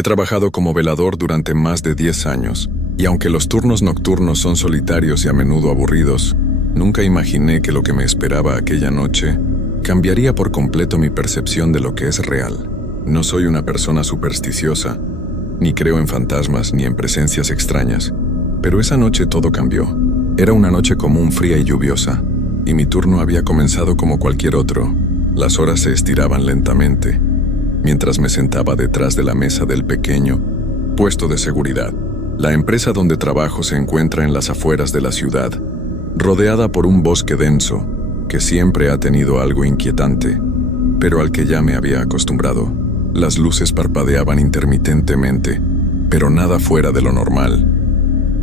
He trabajado como velador durante más de 10 años, y aunque los turnos nocturnos son solitarios y a menudo aburridos, nunca imaginé que lo que me esperaba aquella noche cambiaría por completo mi percepción de lo que es real. No soy una persona supersticiosa, ni creo en fantasmas ni en presencias extrañas, pero esa noche todo cambió. Era una noche común, fría y lluviosa, y mi turno había comenzado como cualquier otro. Las horas se estiraban lentamente, mientras me sentaba detrás de la mesa del pequeño puesto de seguridad. La empresa donde trabajo se encuentra en las afueras de la ciudad, rodeada por un bosque denso que siempre ha tenido algo inquietante, pero al que ya me había acostumbrado. Las luces parpadeaban intermitentemente, pero nada fuera de lo normal.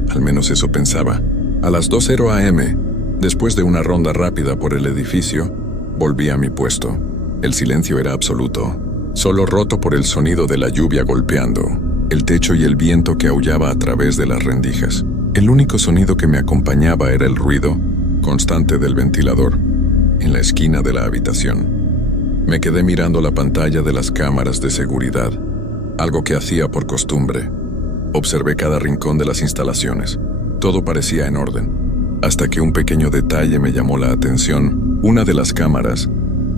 Al menos eso pensaba. A las 2:00 a.m., después de una ronda rápida por el edificio, volví a mi puesto. El silencio era absoluto, solo roto por el sonido de la lluvia golpeando el techo y el viento que aullaba a través de las rendijas. El único sonido que me acompañaba era el ruido constante del ventilador en la esquina de la habitación. Me quedé mirando la pantalla de las cámaras de seguridad, algo que hacía por costumbre. Observé cada rincón de las instalaciones. Todo parecía en orden, hasta que un pequeño detalle me llamó la atención. Una de las cámaras,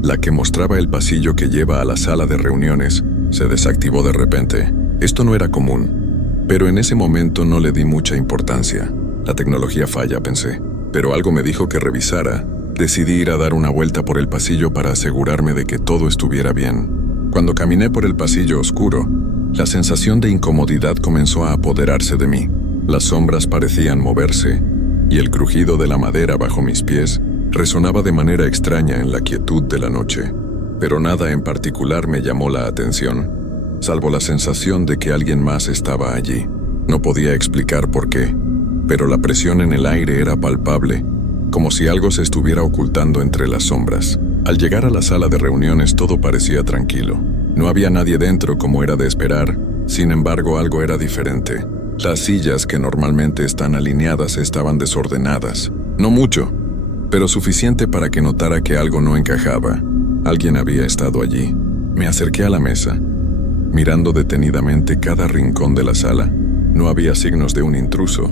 la que mostraba el pasillo que lleva a la sala de reuniones, se desactivó de repente. Esto no era común, pero en ese momento no le di mucha importancia. La tecnología falla, pensé, pero algo me dijo que revisara. Decidí ir a dar una vuelta por el pasillo para asegurarme de que todo estuviera bien. Cuando caminé por el pasillo oscuro, la sensación de incomodidad comenzó a apoderarse de mí. Las sombras parecían moverse, y el crujido de la madera bajo mis pies resonaba de manera extraña en la quietud de la noche. Pero nada en particular me llamó la atención, salvo la sensación de que alguien más estaba allí. No podía explicar por qué, pero la presión en el aire era palpable, como si algo se estuviera ocultando entre las sombras. Al llegar a la sala de reuniones todo parecía tranquilo. No había nadie dentro como era de esperar, sin embargo algo era diferente. Las sillas que normalmente están alineadas estaban desordenadas. No mucho, pero suficiente para que notara que algo no encajaba. Alguien había estado allí. Me acerqué a la mesa, mirando detenidamente cada rincón de la sala. No había signos de un intruso,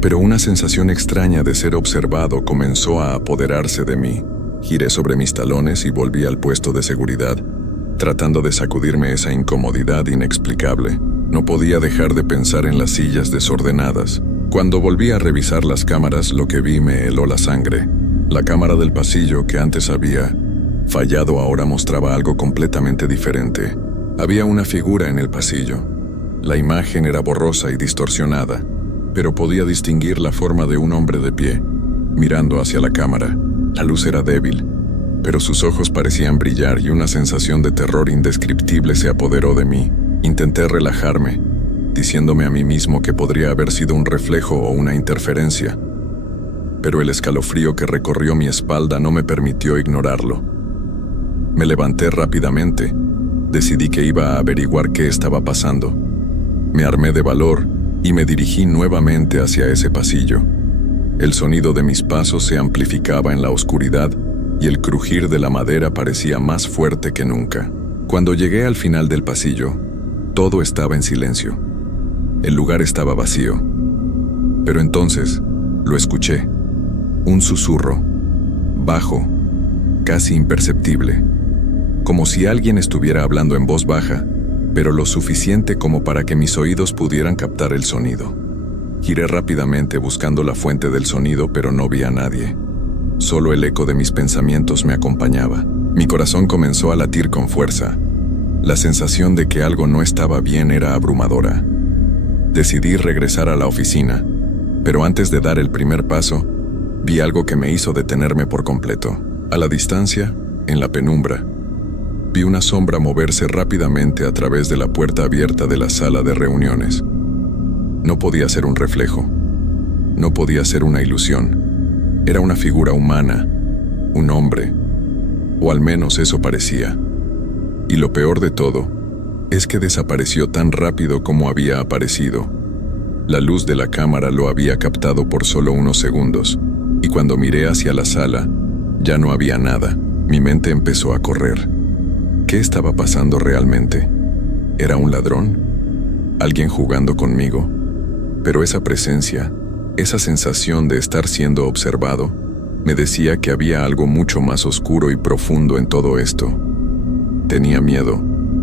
pero una sensación extraña de ser observado comenzó a apoderarse de mí. Giré sobre mis talones y volví al puesto de seguridad, tratando de sacudirme esa incomodidad inexplicable. No podía dejar de pensar en las sillas desordenadas. Cuando volví a revisar las cámaras, lo que vi me heló la sangre. La cámara del pasillo, que antes había fallado, ahora mostraba algo completamente diferente. Había una figura en el pasillo. La imagen era borrosa y distorsionada, pero podía distinguir la forma de un hombre de pie, mirando hacia la cámara. La luz era débil, pero sus ojos parecían brillar y una sensación de terror indescriptible se apoderó de mí. Intenté relajarme, diciéndome a mí mismo que podría haber sido un reflejo o una interferencia, pero el escalofrío que recorrió mi espalda no me permitió ignorarlo. Me levanté rápidamente. Decidí que iba a averiguar qué estaba pasando. Me armé de valor y me dirigí nuevamente hacia ese pasillo. El sonido de mis pasos se amplificaba en la oscuridad y el crujir de la madera parecía más fuerte que nunca. Cuando llegué al final del pasillo, todo estaba en silencio. El lugar estaba vacío. Pero entonces lo escuché. Un susurro, bajo, casi imperceptible, como si alguien estuviera hablando en voz baja, pero lo suficiente como para que mis oídos pudieran captar el sonido. Giré rápidamente buscando la fuente del sonido, pero no vi a nadie. Solo el eco de mis pensamientos me acompañaba. Mi corazón comenzó a latir con fuerza. La sensación de que algo no estaba bien era abrumadora. Decidí regresar a la oficina, pero antes de dar el primer paso, vi algo que me hizo detenerme por completo. A la distancia, en la penumbra, vi una sombra moverse rápidamente a través de la puerta abierta de la sala de reuniones. No podía ser un reflejo. No podía ser una ilusión. Era una figura humana, un hombre, o al menos eso parecía. Y lo peor de todo es que desapareció tan rápido como había aparecido. La luz de la cámara lo había captado por solo unos segundos, y cuando miré hacia la sala, ya no había nada. Mi mente empezó a correr. ¿Qué estaba pasando realmente? ¿Era un ladrón? alguien jugando conmigo. Pero esa presencia, esa sensación de estar siendo observado, me decía que había algo mucho más oscuro y profundo en todo esto. Tenía miedo,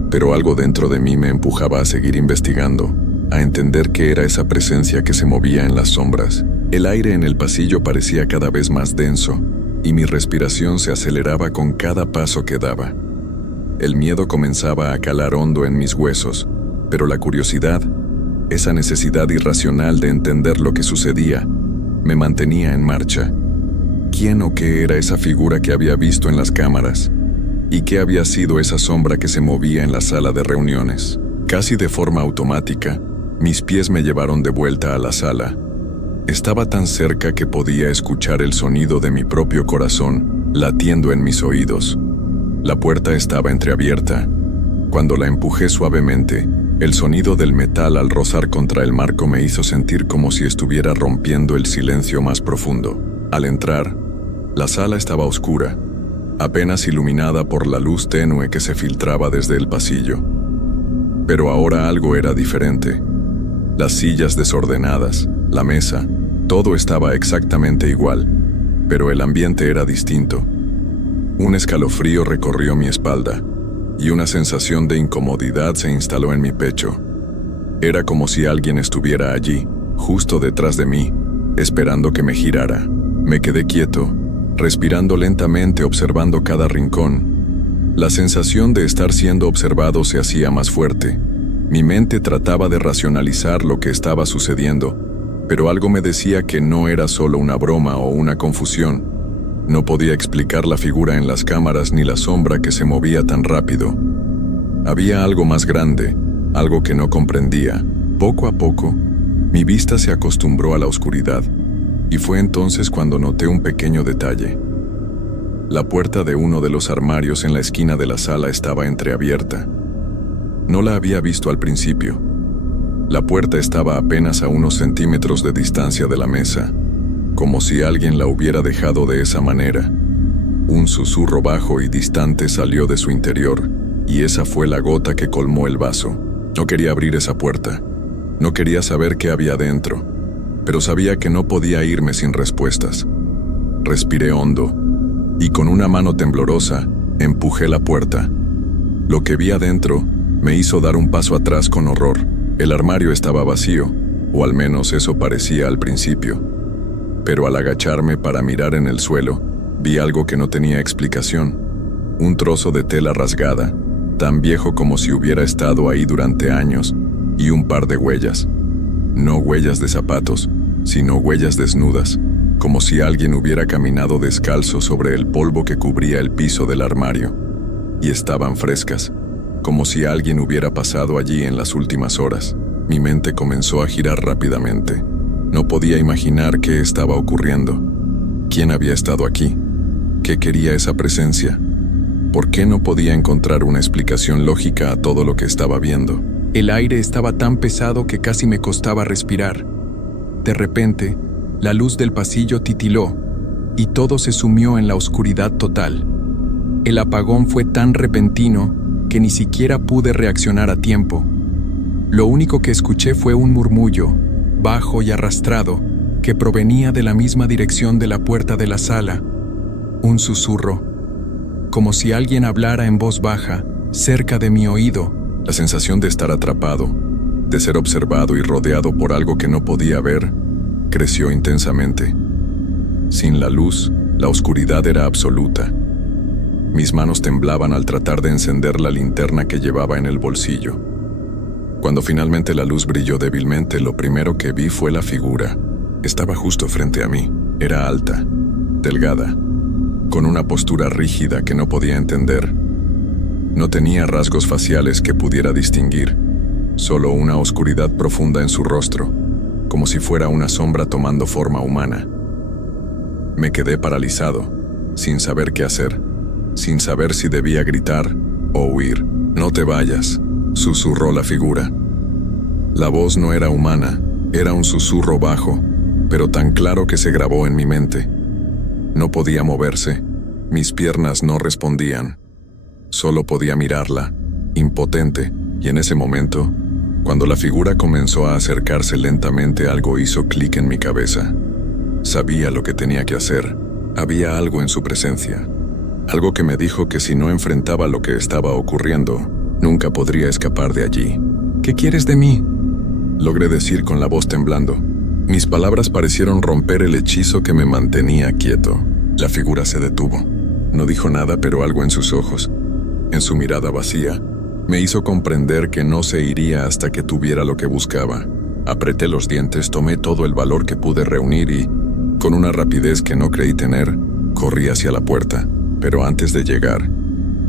pero algo dentro de mí me empujaba a seguir investigando, a entender qué era esa presencia que se movía en las sombras. El aire en el pasillo parecía cada vez más denso, y mi respiración se aceleraba con cada paso que daba. El miedo comenzaba a calar hondo en mis huesos, pero la curiosidad, esa necesidad irracional de entender lo que sucedía, me mantenía en marcha. ¿Quién o qué era esa figura que había visto en las cámaras? ¿Y qué había sido esa sombra que se movía en la sala de reuniones? Casi de forma automática, mis pies me llevaron de vuelta a la sala. Estaba tan cerca que podía escuchar el sonido de mi propio corazón latiendo en mis oídos. La puerta estaba entreabierta. Cuando la empujé suavemente, el sonido del metal al rozar contra el marco me hizo sentir como si estuviera rompiendo el silencio más profundo. Al entrar, la sala estaba oscura, apenas iluminada por la luz tenue que se filtraba desde el pasillo. Pero ahora algo era diferente. Las sillas desordenadas, la mesa, todo estaba exactamente igual, pero el ambiente era distinto. Un escalofrío recorrió mi espalda, y una sensación de incomodidad se instaló en mi pecho. Era como si alguien estuviera allí, justo detrás de mí, esperando que me girara. Me quedé quieto, respirando lentamente, observando cada rincón. La sensación de estar siendo observado se hacía más fuerte. Mi mente trataba de racionalizar lo que estaba sucediendo, pero algo me decía que no era solo una broma o una confusión. No podía explicar la figura en las cámaras ni la sombra que se movía tan rápido. Había algo más grande, algo que no comprendía. Poco a poco, mi vista se acostumbró a la oscuridad, y fue entonces cuando noté un pequeño detalle. La puerta de uno de los armarios en la esquina de la sala estaba entreabierta. No la había visto al principio. La puerta estaba apenas a unos centímetros de distancia de la mesa, como si alguien la hubiera dejado de esa manera. Un susurro bajo y distante salió de su interior, y esa fue la gota que colmó el vaso. No quería abrir esa puerta. No quería saber qué había dentro, pero sabía que no podía irme sin respuestas. Respiré hondo, y con una mano temblorosa, empujé la puerta. Lo que vi adentro me hizo dar un paso atrás con horror. El armario estaba vacío, o al menos eso parecía al principio. Pero al agacharme para mirar en el suelo, vi algo que no tenía explicación. Un trozo de tela rasgada, tan viejo como si hubiera estado ahí durante años, y un par de huellas. No huellas de zapatos, sino huellas desnudas, como si alguien hubiera caminado descalzo sobre el polvo que cubría el piso del armario. Y estaban frescas, como si alguien hubiera pasado allí en las últimas horas. Mi mente comenzó a girar rápidamente. No podía imaginar qué estaba ocurriendo. ¿Quién había estado aquí? ¿Qué quería esa presencia? ¿Por qué no podía encontrar una explicación lógica a todo lo que estaba viendo? El aire estaba tan pesado que casi me costaba respirar. De repente, la luz del pasillo titiló, y todo se sumió en la oscuridad total. El apagón fue tan repentino que ni siquiera pude reaccionar a tiempo. Lo único que escuché fue un murmullo, bajo y arrastrado, que provenía de la misma dirección de la puerta de la sala. Un susurro, como si alguien hablara en voz baja, cerca de mi oído. La sensación de estar atrapado, de ser observado y rodeado por algo que no podía ver, creció intensamente. Sin la luz, la oscuridad era absoluta. Mis manos temblaban al tratar de encender la linterna que llevaba en el bolsillo. Cuando finalmente la luz brilló débilmente, lo primero que vi fue la figura. Estaba justo frente a mí. Era alta, delgada, con una postura rígida que no podía entender. No tenía rasgos faciales que pudiera distinguir, solo una oscuridad profunda en su rostro, como si fuera una sombra tomando forma humana. Me quedé paralizado, sin saber qué hacer, sin saber si debía gritar o huir. «No te vayas», susurró la figura. La voz no era humana, era un susurro bajo, pero tan claro que se grabó en mi mente. No podía moverse, mis piernas no respondían. Solo podía mirarla, impotente, y en ese momento, Cuando la figura comenzó a acercarse lentamente, algo hizo clic en mi cabeza. Sabía lo que tenía que hacer. Había algo en su presencia. Algo que me dijo que si no enfrentaba lo que estaba ocurriendo, nunca podría escapar de allí. ¿Qué quieres de mí?, logré decir con la voz temblando. Mis palabras parecieron romper el hechizo que me mantenía quieto. La figura se detuvo. No dijo nada, pero algo en sus ojos, en su mirada vacía, me hizo comprender que no se iría hasta que tuviera lo que buscaba. Apreté los dientes, tomé todo el valor que pude reunir y, con una rapidez que no creí tener, corrí hacia la puerta. Pero antes de llegar,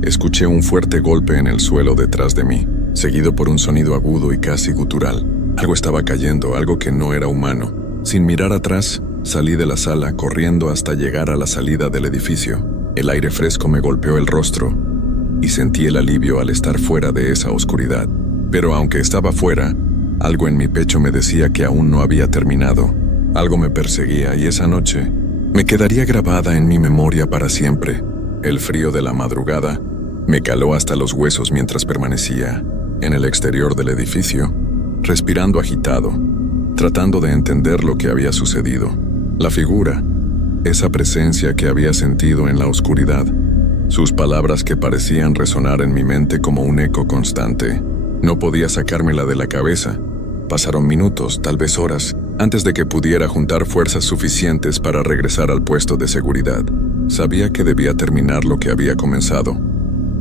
escuché un fuerte golpe en el suelo detrás de mí, seguido por un sonido agudo y casi gutural. Algo estaba cayendo, algo que no era humano. Sin mirar atrás, salí de la sala corriendo hasta llegar a la salida del edificio. El aire fresco me golpeó el rostro y sentí el alivio al estar fuera de esa oscuridad. Pero aunque estaba fuera, algo en mi pecho me decía que aún no había terminado. Algo me perseguía y esa noche me quedaría grabada en mi memoria para siempre. El frío de la madrugada me caló hasta los huesos mientras permanecía en el exterior del edificio, respirando agitado, tratando de entender lo que había sucedido. La figura, esa presencia que había sentido en la oscuridad, sus palabras que parecían resonar en mi mente como un eco constante. No podía sacármela de la cabeza. Pasaron minutos, tal vez horas, antes de que pudiera juntar fuerzas suficientes para regresar al puesto de seguridad. Sabía que debía terminar lo que había comenzado,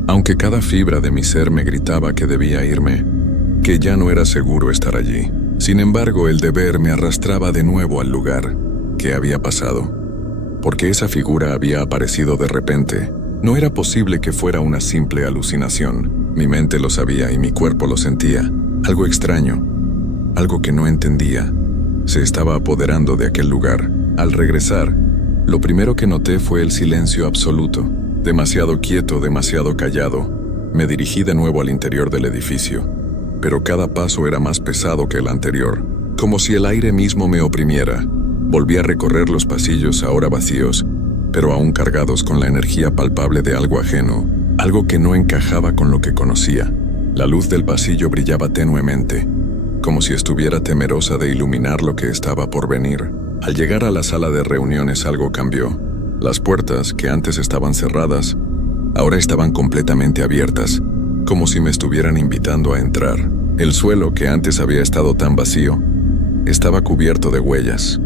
aunque cada fibra de mi ser me gritaba que debía irme, que ya no era seguro estar allí. Sin embargo, el deber me arrastraba de nuevo al lugar. ¿Qué había pasado? Porque esa figura había aparecido de repente. No era posible que fuera una simple alucinación. Mi mente lo sabía y mi cuerpo lo sentía. Algo extraño, algo que no entendía, se estaba apoderando de aquel lugar. Al regresar, lo primero que noté fue el silencio absoluto. Demasiado quieto, demasiado callado. Me dirigí de nuevo al interior del edificio, pero cada paso era más pesado que el anterior, como si el aire mismo me oprimiera. Volví a recorrer los pasillos, ahora vacíos, pero aún cargados con la energía palpable de algo ajeno, algo que no encajaba con lo que conocía. La luz del pasillo brillaba tenuemente, como si estuviera temerosa de iluminar lo que estaba por venir. Al llegar a la sala de reuniones algo cambió. Las puertas, que antes estaban cerradas, ahora estaban completamente abiertas, como si me estuvieran invitando a entrar. El suelo, que antes había estado tan vacío, estaba cubierto de huellas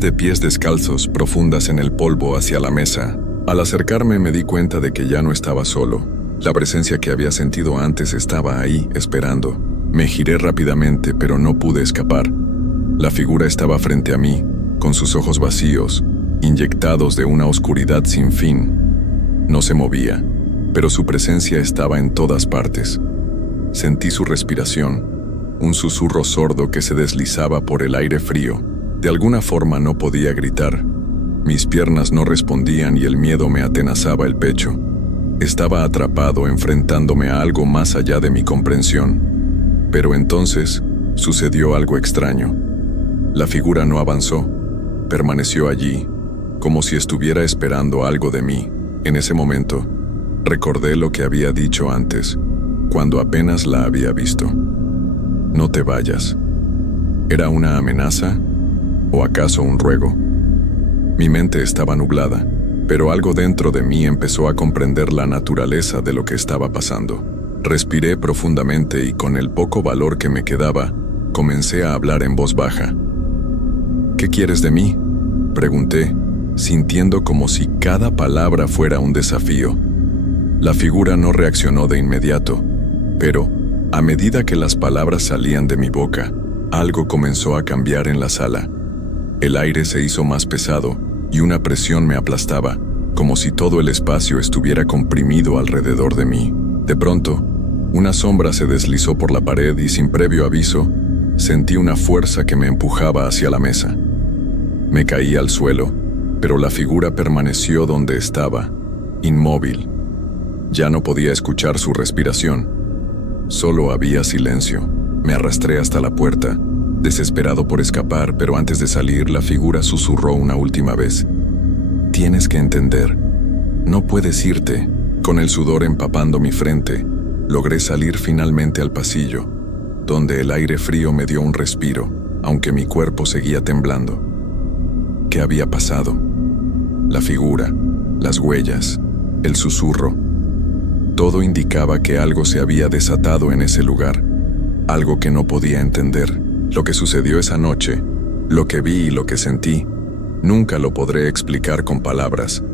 de pies descalzos profundas en el polvo hacia la mesa. Al acercarme me di cuenta de que ya no estaba solo. La presencia que había sentido antes estaba ahí, esperando. Me giré rápidamente, pero no pude escapar. La figura estaba frente a mí, con sus ojos vacíos, inyectados de una oscuridad sin fin. No se movía, pero su presencia estaba en todas partes. Sentí su respiración, un susurro sordo que se deslizaba por el aire frío. De alguna forma no podía gritar. Mis piernas no respondían y el miedo me atenazaba el pecho. Estaba atrapado enfrentándome a algo más allá de mi comprensión. Pero entonces sucedió algo extraño. La figura no avanzó, permaneció allí, como si estuviera esperando algo de mí. En ese momento, recordé lo que había dicho antes, cuando apenas la había visto. No te vayas. ¿Era una amenaza? ¿O acaso un ruego? Mi mente estaba nublada, pero algo dentro de mí empezó a comprender la naturaleza de lo que estaba pasando. Respiré profundamente y con el poco valor que me quedaba, comencé a hablar en voz baja. ¿Qué quieres de mí?, pregunté, sintiendo como si cada palabra fuera un desafío. La figura no reaccionó de inmediato, pero, a medida que las palabras salían de mi boca, algo comenzó a cambiar en la sala. El aire se hizo más pesado y una presión me aplastaba, como si todo el espacio estuviera comprimido alrededor de mí. De pronto, una sombra se deslizó por la pared y sin previo aviso, sentí una fuerza que me empujaba hacia la mesa. Me caí al suelo, pero la figura permaneció donde estaba, inmóvil. Ya no podía escuchar su respiración. Solo había silencio. Me arrastré hasta la puerta, desesperado por escapar, pero antes de salir, la figura susurró una última vez. Tienes que entender. No puedes irte. Con el sudor empapando mi frente, logré salir finalmente al pasillo. donde el aire frío me dio un respiro, aunque mi cuerpo seguía temblando. ¿Qué había pasado? La figura, las huellas, el susurro. Todo indicaba que algo se había desatado en ese lugar, algo que no podía entender. Lo que sucedió esa noche, lo que vi y lo que sentí, nunca lo podré explicar con palabras.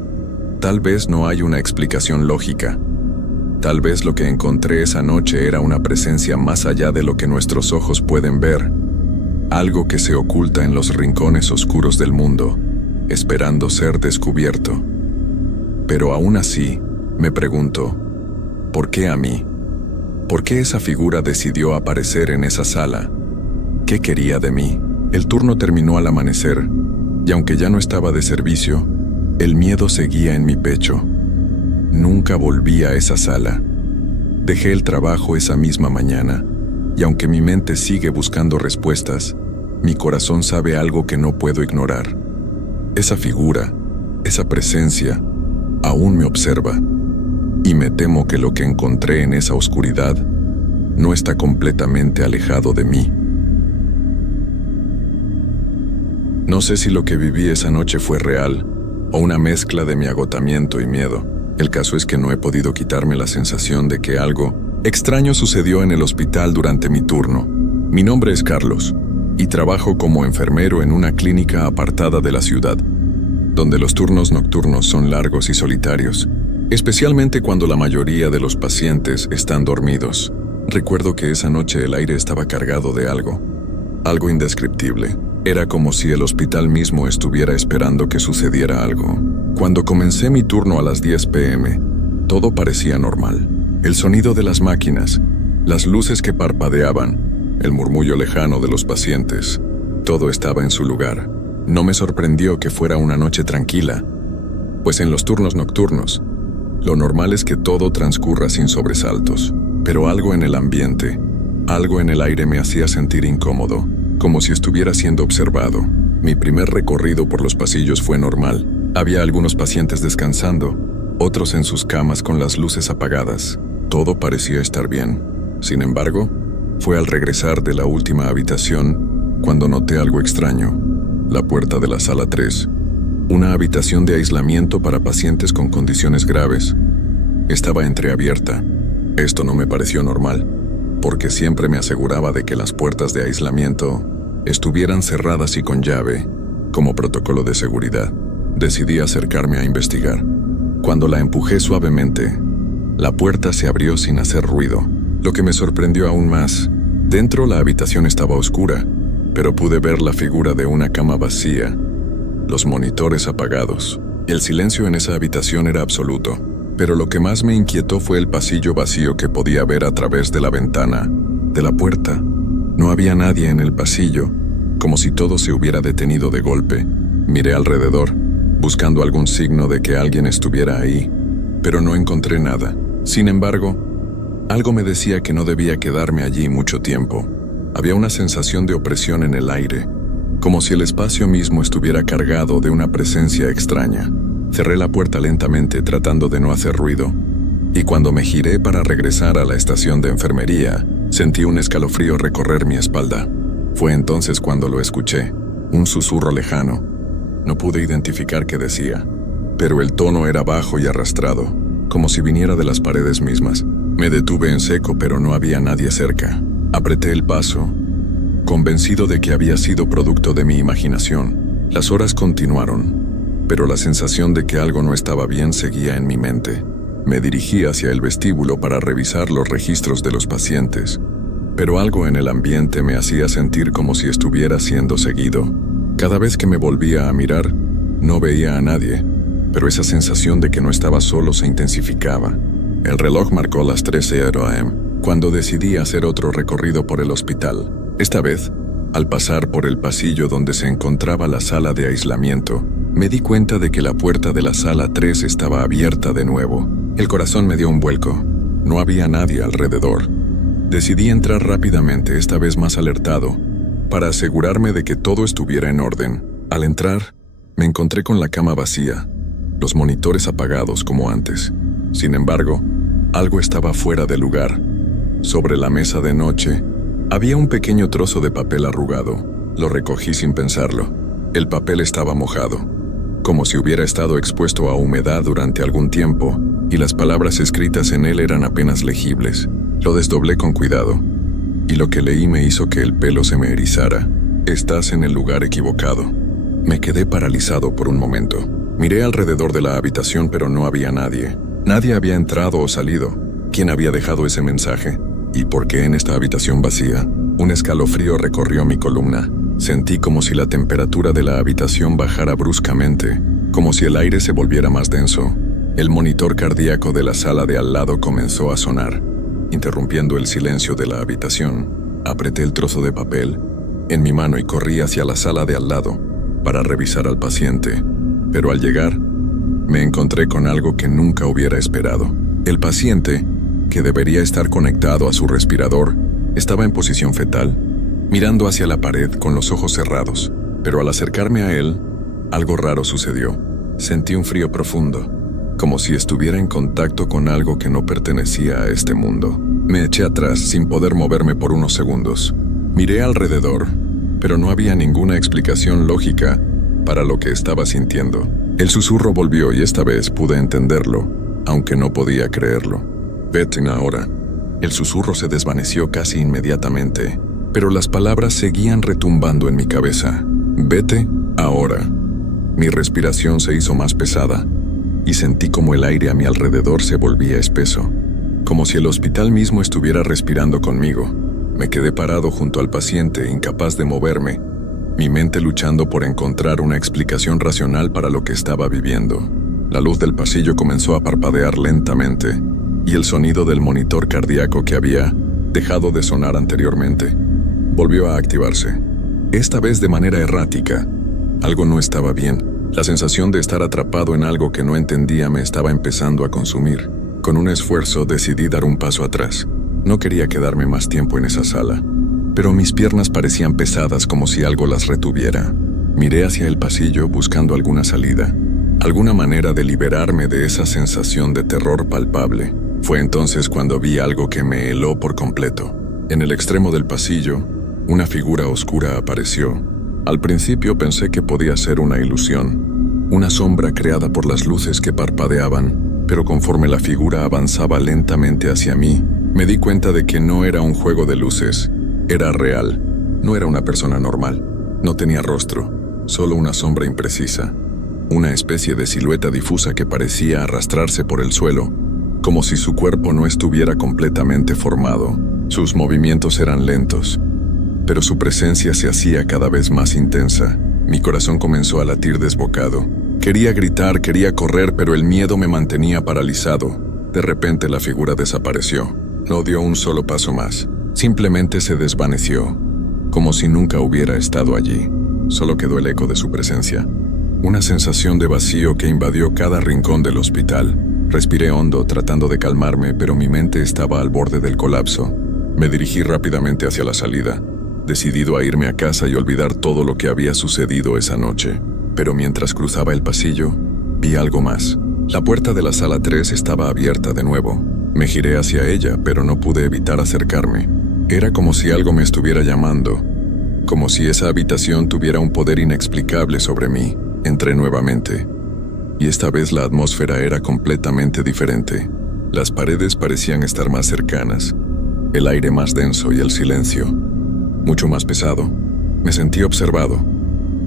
Tal vez no hay una explicación lógica. Tal vez lo que encontré esa noche era una presencia más allá de lo que nuestros ojos pueden ver, algo que se oculta en los rincones oscuros del mundo, esperando ser descubierto. Pero aún así, me pregunto, ¿por qué a mí? ¿Por qué esa figura decidió aparecer en esa sala? ¿Qué quería de mí? El turno terminó al amanecer, y aunque ya no estaba de servicio, el miedo seguía en mi pecho. Nunca volví a esa sala. Dejé el trabajo esa misma mañana, y aunque mi mente sigue buscando respuestas, mi corazón sabe algo que no puedo ignorar. Esa figura, esa presencia, aún me observa, y me temo que lo que encontré en esa oscuridad no está completamente alejado de mí. No sé si lo que viví esa noche fue real, o una mezcla de mi agotamiento y miedo. El caso es que no he podido quitarme la sensación de que algo extraño sucedió en el hospital durante mi turno. Mi nombre es Carlos, y trabajo como enfermero en una clínica apartada de la ciudad, donde los turnos nocturnos son largos y solitarios, especialmente cuando la mayoría de los pacientes están dormidos. Recuerdo que esa noche el aire estaba cargado de algo indescriptible. Era como si el hospital mismo estuviera esperando que sucediera algo. Cuando comencé mi turno a las 10 p.m., todo parecía normal. El sonido de las máquinas, las luces que parpadeaban, el murmullo lejano de los pacientes, todo estaba en su lugar. No me sorprendió que fuera una noche tranquila, pues en los turnos nocturnos, lo normal es que todo transcurra sin sobresaltos. Pero algo en el ambiente, algo en el aire me hacía sentir incómodo, como si estuviera siendo observado. Mi primer recorrido por los pasillos fue normal. Había algunos pacientes descansando, otros en sus camas con las luces apagadas. Todo parecía estar bien. Sin embargo, fue al regresar de la última habitación cuando noté algo extraño. La puerta de la sala 3, una habitación de aislamiento para pacientes con condiciones graves, estaba entreabierta. Esto no me pareció normal, porque siempre me aseguraba de que las puertas de aislamiento estuvieran cerradas y con llave, como protocolo de seguridad. Decidí acercarme a investigar. Cuando la empujé suavemente, la puerta se abrió sin hacer ruido. Lo que me sorprendió aún más, dentro la habitación estaba oscura, pero pude ver la figura de una cama vacía, los monitores apagados. El silencio en esa habitación era absoluto. Pero lo que más me inquietó fue el pasillo vacío que podía ver a través de la ventana, de la puerta. No había nadie en el pasillo, como si todo se hubiera detenido de golpe. Miré alrededor, buscando algún signo de que alguien estuviera ahí, pero no encontré nada. Sin embargo, algo me decía que no debía quedarme allí mucho tiempo. Había una sensación de opresión en el aire, como si el espacio mismo estuviera cargado de una presencia extraña. Cerré la puerta lentamente tratando de no hacer ruido, y cuando me giré para regresar a la estación de enfermería, sentí un escalofrío recorrer mi espalda. Fue entonces cuando lo escuché, un susurro lejano. No pude identificar qué decía, pero el tono era bajo y arrastrado, como si viniera de las paredes mismas. Me detuve en seco, pero no había nadie cerca. Apreté el paso, convencido de que había sido producto de mi imaginación. Las horas continuaron, pero la sensación de que algo no estaba bien seguía en mi mente. Me dirigí hacia el vestíbulo para revisar los registros de los pacientes, pero algo en el ambiente me hacía sentir como si estuviera siendo seguido. Cada vez que me volvía a mirar, no veía a nadie, pero esa sensación de que no estaba solo se intensificaba. El reloj marcó las 13:00 am, cuando decidí hacer otro recorrido por el hospital. Esta vez, al pasar por el pasillo donde se encontraba la sala de aislamiento, me di cuenta de que la puerta de la sala 3 estaba abierta de nuevo. El corazón me dio un vuelco. No había nadie alrededor. Decidí entrar rápidamente, esta vez más alertado, para asegurarme de que todo estuviera en orden. Al entrar, me encontré con la cama vacía, los monitores apagados como antes. Sin embargo, algo estaba fuera de lugar. Sobre la mesa de noche, Había un pequeño trozo de papel arrugado. Lo recogí sin pensarlo. El papel estaba mojado, como si hubiera estado expuesto a humedad durante algún tiempo, y las palabras escritas en él eran apenas legibles. Lo desdoblé con cuidado, y lo que leí me hizo que el pelo se me erizara. Estás en el lugar equivocado. Me quedé paralizado por un momento. Miré alrededor de la habitación, pero no había nadie. Nadie había entrado o salido. ¿Quién había dejado ese mensaje? ¿Y por qué en esta habitación vacía? Un escalofrío recorrió mi columna. Sentí como si la temperatura de la habitación bajara bruscamente, como si el aire se volviera más denso. El monitor cardíaco de la sala de al lado comenzó a sonar, interrumpiendo el silencio de la habitación. Apreté el trozo de papel en mi mano y corrí hacia la sala de al lado para revisar al paciente. Pero al llegar, me encontré con algo que nunca hubiera esperado. El paciente, que debería estar conectado a su respirador, estaba en posición fetal, mirando hacia la pared con los ojos cerrados. Pero al acercarme a él, algo raro sucedió. Sentí un frío profundo, como si estuviera en contacto con algo que no pertenecía a este mundo. Me eché atrás sin poder moverme por unos segundos. Miré alrededor, pero no había ninguna explicación lógica para lo que estaba sintiendo. El susurro volvió y esta vez pude entenderlo, aunque no podía creerlo. Vete ahora. El susurro se desvaneció casi inmediatamente, pero las palabras seguían retumbando en mi cabeza. Vete ahora. Mi respiración se hizo más pesada y sentí como el aire a mi alrededor se volvía espeso, como si el hospital mismo estuviera respirando conmigo. Me quedé parado junto al paciente, incapaz de moverme, mi mente luchando por encontrar una explicación racional para lo que estaba viviendo. La luz del pasillo comenzó a parpadear lentamente, y el sonido del monitor cardíaco que había dejado de sonar anteriormente volvió a activarse, esta vez de manera errática. Algo no estaba bien. La sensación de estar atrapado en algo que no entendía me estaba empezando a consumir. Con un esfuerzo decidí dar un paso atrás. No quería quedarme más tiempo en esa sala, pero mis piernas parecían pesadas como si algo las retuviera. Miré hacia el pasillo buscando alguna salida, alguna manera de liberarme de esa sensación de terror palpable. Fue entonces cuando vi algo que me heló por completo. En el extremo del pasillo, una figura oscura apareció. Al principio pensé que podía ser una ilusión, una sombra creada por las luces que parpadeaban, pero conforme la figura avanzaba lentamente hacia mí, me di cuenta de que no era un juego de luces, era real. No era una persona normal, no tenía rostro, solo una sombra imprecisa, una especie de silueta difusa que parecía arrastrarse por el suelo, como si su cuerpo no estuviera completamente formado. Sus movimientos eran lentos, pero su presencia se hacía cada vez más intensa. Mi corazón comenzó a latir desbocado. Quería gritar, quería correr, pero el miedo me mantenía paralizado. De repente la figura desapareció. No dio un solo paso más. Simplemente se desvaneció, como si nunca hubiera estado allí. Solo quedó el eco de su presencia. Una sensación de vacío que invadió cada rincón del hospital. Respiré hondo, tratando de calmarme, pero mi mente estaba al borde del colapso. Me dirigí rápidamente hacia la salida, decidido a irme a casa y olvidar todo lo que había sucedido esa noche. Pero mientras cruzaba el pasillo, vi algo más. La puerta de la sala 3 estaba abierta de nuevo. Me giré hacia ella, pero no pude evitar acercarme. Era como si algo me estuviera llamando, como si esa habitación tuviera un poder inexplicable sobre mí. Entré nuevamente, y esta vez la atmósfera era completamente diferente. Las paredes parecían estar más cercanas, el aire más denso y el silencio mucho más pesado. Me sentí observado,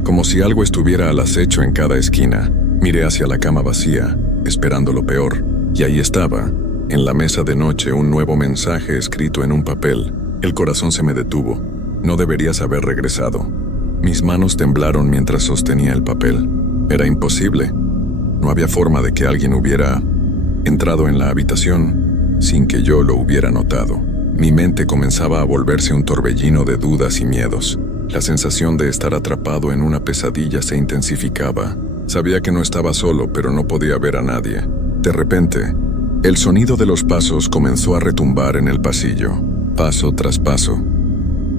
como si algo estuviera al acecho en cada esquina. Miré hacia la cama vacía, esperando lo peor, y ahí estaba, en la mesa de noche, un nuevo mensaje escrito en un papel. El corazón se me detuvo. No deberías haber regresado. Mis manos temblaron mientras sostenía el papel. Era imposible. No había forma de que alguien hubiera entrado en la habitación sin que yo lo hubiera notado. Mi mente comenzaba a volverse un torbellino de dudas y miedos. La sensación de estar atrapado en una pesadilla se intensificaba. Sabía que no estaba solo, pero no podía ver a nadie. De repente, el sonido de los pasos comenzó a retumbar en el pasillo, paso tras paso,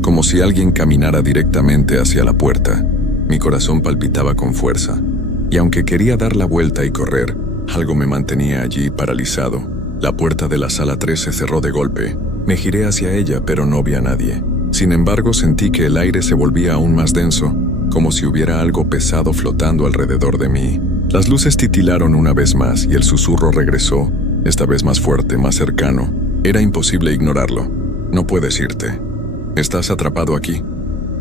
como si alguien caminara directamente hacia la puerta. Mi corazón palpitaba con fuerza, y aunque quería dar la vuelta y correr, algo me mantenía allí paralizado. La puerta de la sala 3 se cerró de golpe. Me giré hacia ella, pero no vi a nadie. Sin embargo, sentí que el aire se volvía aún más denso, como si hubiera algo pesado flotando alrededor de mí. Las luces titilaron una vez más y el susurro regresó, esta vez más fuerte, más cercano. Era imposible ignorarlo. No puedes irte. Estás atrapado aquí.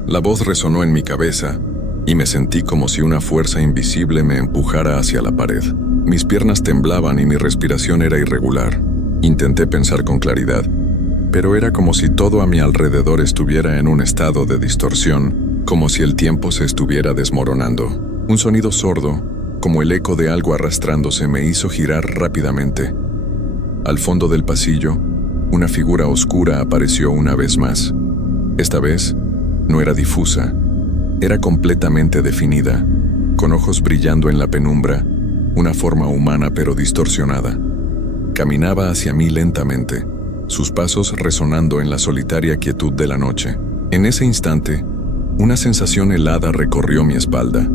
La voz resonó en mi cabeza y me sentí como si una fuerza invisible me empujara hacia la pared. Mis piernas temblaban y mi respiración era irregular. Intenté pensar con claridad, pero era como si todo a mi alrededor estuviera en un estado de distorsión, como si el tiempo se estuviera desmoronando. Un sonido sordo, como el eco de algo arrastrándose, me hizo girar rápidamente. Al fondo del pasillo, una figura oscura apareció una vez más. Esta vez, no era difusa, era completamente definida, con ojos brillando en la penumbra, una forma humana pero distorsionada. Caminaba hacia mí lentamente, sus pasos resonando en la solitaria quietud de la noche. En ese instante, una sensación helada recorrió mi espalda.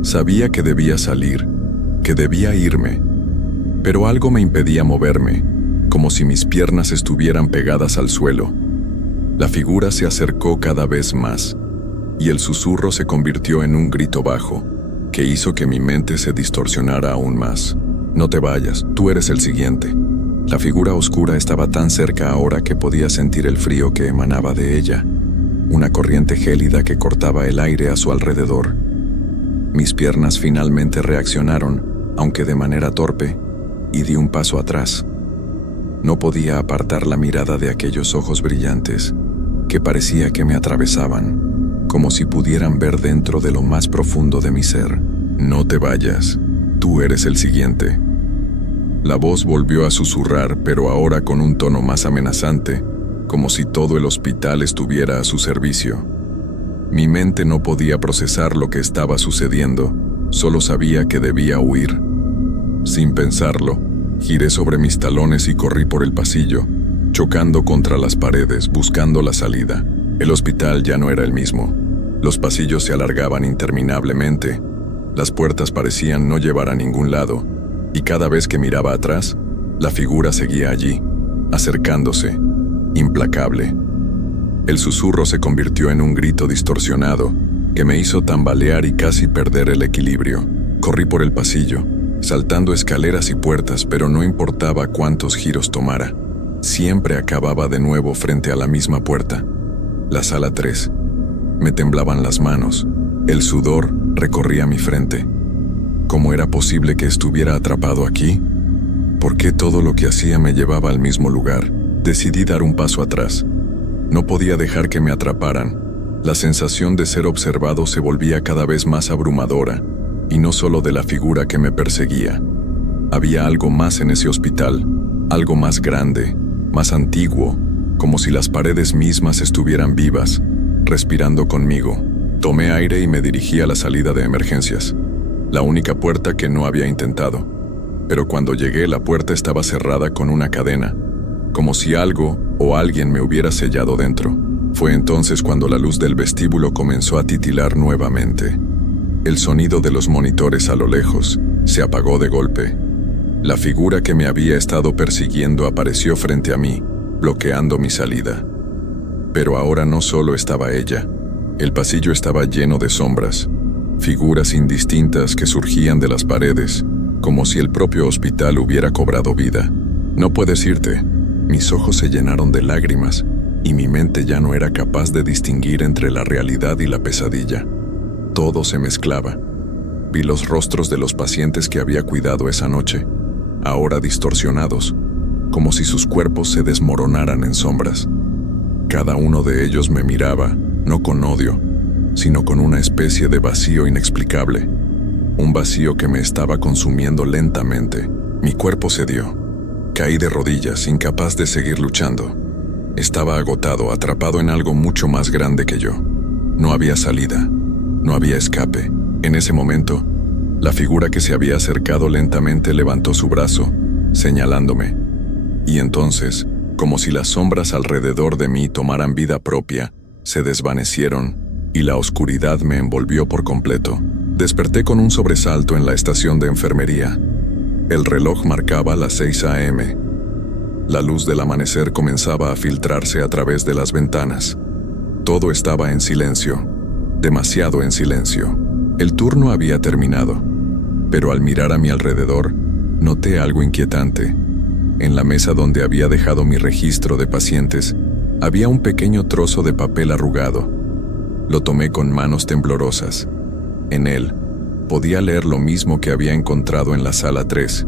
Sabía que debía salir, que debía irme, pero algo me impedía moverme, como si mis piernas estuvieran pegadas al suelo. La figura se acercó cada vez más, y el susurro se convirtió en un grito bajo, que hizo que mi mente se distorsionara aún más. No te vayas, tú eres el siguiente. La figura oscura estaba tan cerca ahora que podía sentir el frío que emanaba de ella, una corriente gélida que cortaba el aire a su alrededor. Mis piernas finalmente reaccionaron, aunque de manera torpe, y di un paso atrás. No podía apartar la mirada de aquellos ojos brillantes, que parecía que me atravesaban, como si pudieran ver dentro de lo más profundo de mi ser. No te vayas, tú eres el siguiente. La voz volvió a susurrar, pero ahora con un tono más amenazante, como si todo el hospital estuviera a su servicio. Mi mente no podía procesar lo que estaba sucediendo, solo sabía que debía huir. Sin pensarlo, giré sobre mis talones y corrí por el pasillo, chocando contra las paredes, buscando la salida. El hospital ya no era el mismo. Los pasillos se alargaban interminablemente, las puertas parecían no llevar a ningún lado, y cada vez que miraba atrás, la figura seguía allí, acercándose, implacable. El susurro se convirtió en un grito distorsionado que me hizo tambalear y casi perder el equilibrio. Corrí por el pasillo, saltando escaleras y puertas, pero no importaba cuántos giros tomara. Siempre acababa de nuevo frente a la misma puerta. La sala 3. Me temblaban las manos. El sudor recorría mi frente. ¿Cómo era posible que estuviera atrapado aquí? ¿Por qué todo lo que hacía me llevaba al mismo lugar? Decidí dar un paso atrás. No podía dejar que me atraparan. La sensación de ser observado se volvía cada vez más abrumadora, y no solo de la figura que me perseguía. Había algo más en ese hospital, algo más grande, más antiguo, como si las paredes mismas estuvieran vivas, respirando conmigo. Tomé aire y me dirigí a la salida de emergencias, la única puerta que no había intentado. Pero cuando llegué, la puerta estaba cerrada con una cadena, como si algo o alguien me hubiera sellado dentro. Fue entonces cuando la luz del vestíbulo comenzó a titilar nuevamente. El sonido de los monitores a lo lejos se apagó de golpe. La figura que me había estado persiguiendo apareció frente a mí, bloqueando mi salida. Pero ahora no solo estaba ella. El pasillo estaba lleno de sombras, figuras indistintas que surgían de las paredes, como si el propio hospital hubiera cobrado vida. No puedes irte. Mis ojos se llenaron de lágrimas, y mi mente ya no era capaz de distinguir entre la realidad y la pesadilla. Todo se mezclaba. Vi los rostros de los pacientes que había cuidado esa noche, ahora distorsionados, como si sus cuerpos se desmoronaran en sombras. Cada uno de ellos me miraba, no con odio, sino con una especie de vacío inexplicable, un vacío que me estaba consumiendo lentamente. Mi cuerpo cedió. Caí de rodillas, incapaz de seguir luchando. Estaba agotado, atrapado en algo mucho más grande que yo. No había salida, no había escape. En ese momento, la figura que se había acercado lentamente levantó su brazo, señalándome. Y entonces, como si las sombras alrededor de mí tomaran vida propia, se desvanecieron y la oscuridad me envolvió por completo. Desperté con un sobresalto en la estación de enfermería. El reloj marcaba las 6 a.m. La luz del amanecer comenzaba a filtrarse a través de las ventanas. Todo estaba en silencio, demasiado en silencio. El turno había terminado, pero al mirar a mi alrededor, noté algo inquietante. En la mesa donde había dejado mi registro de pacientes, había un pequeño trozo de papel arrugado. Lo tomé con manos temblorosas. En él, podía leer lo mismo que había encontrado en la sala 3.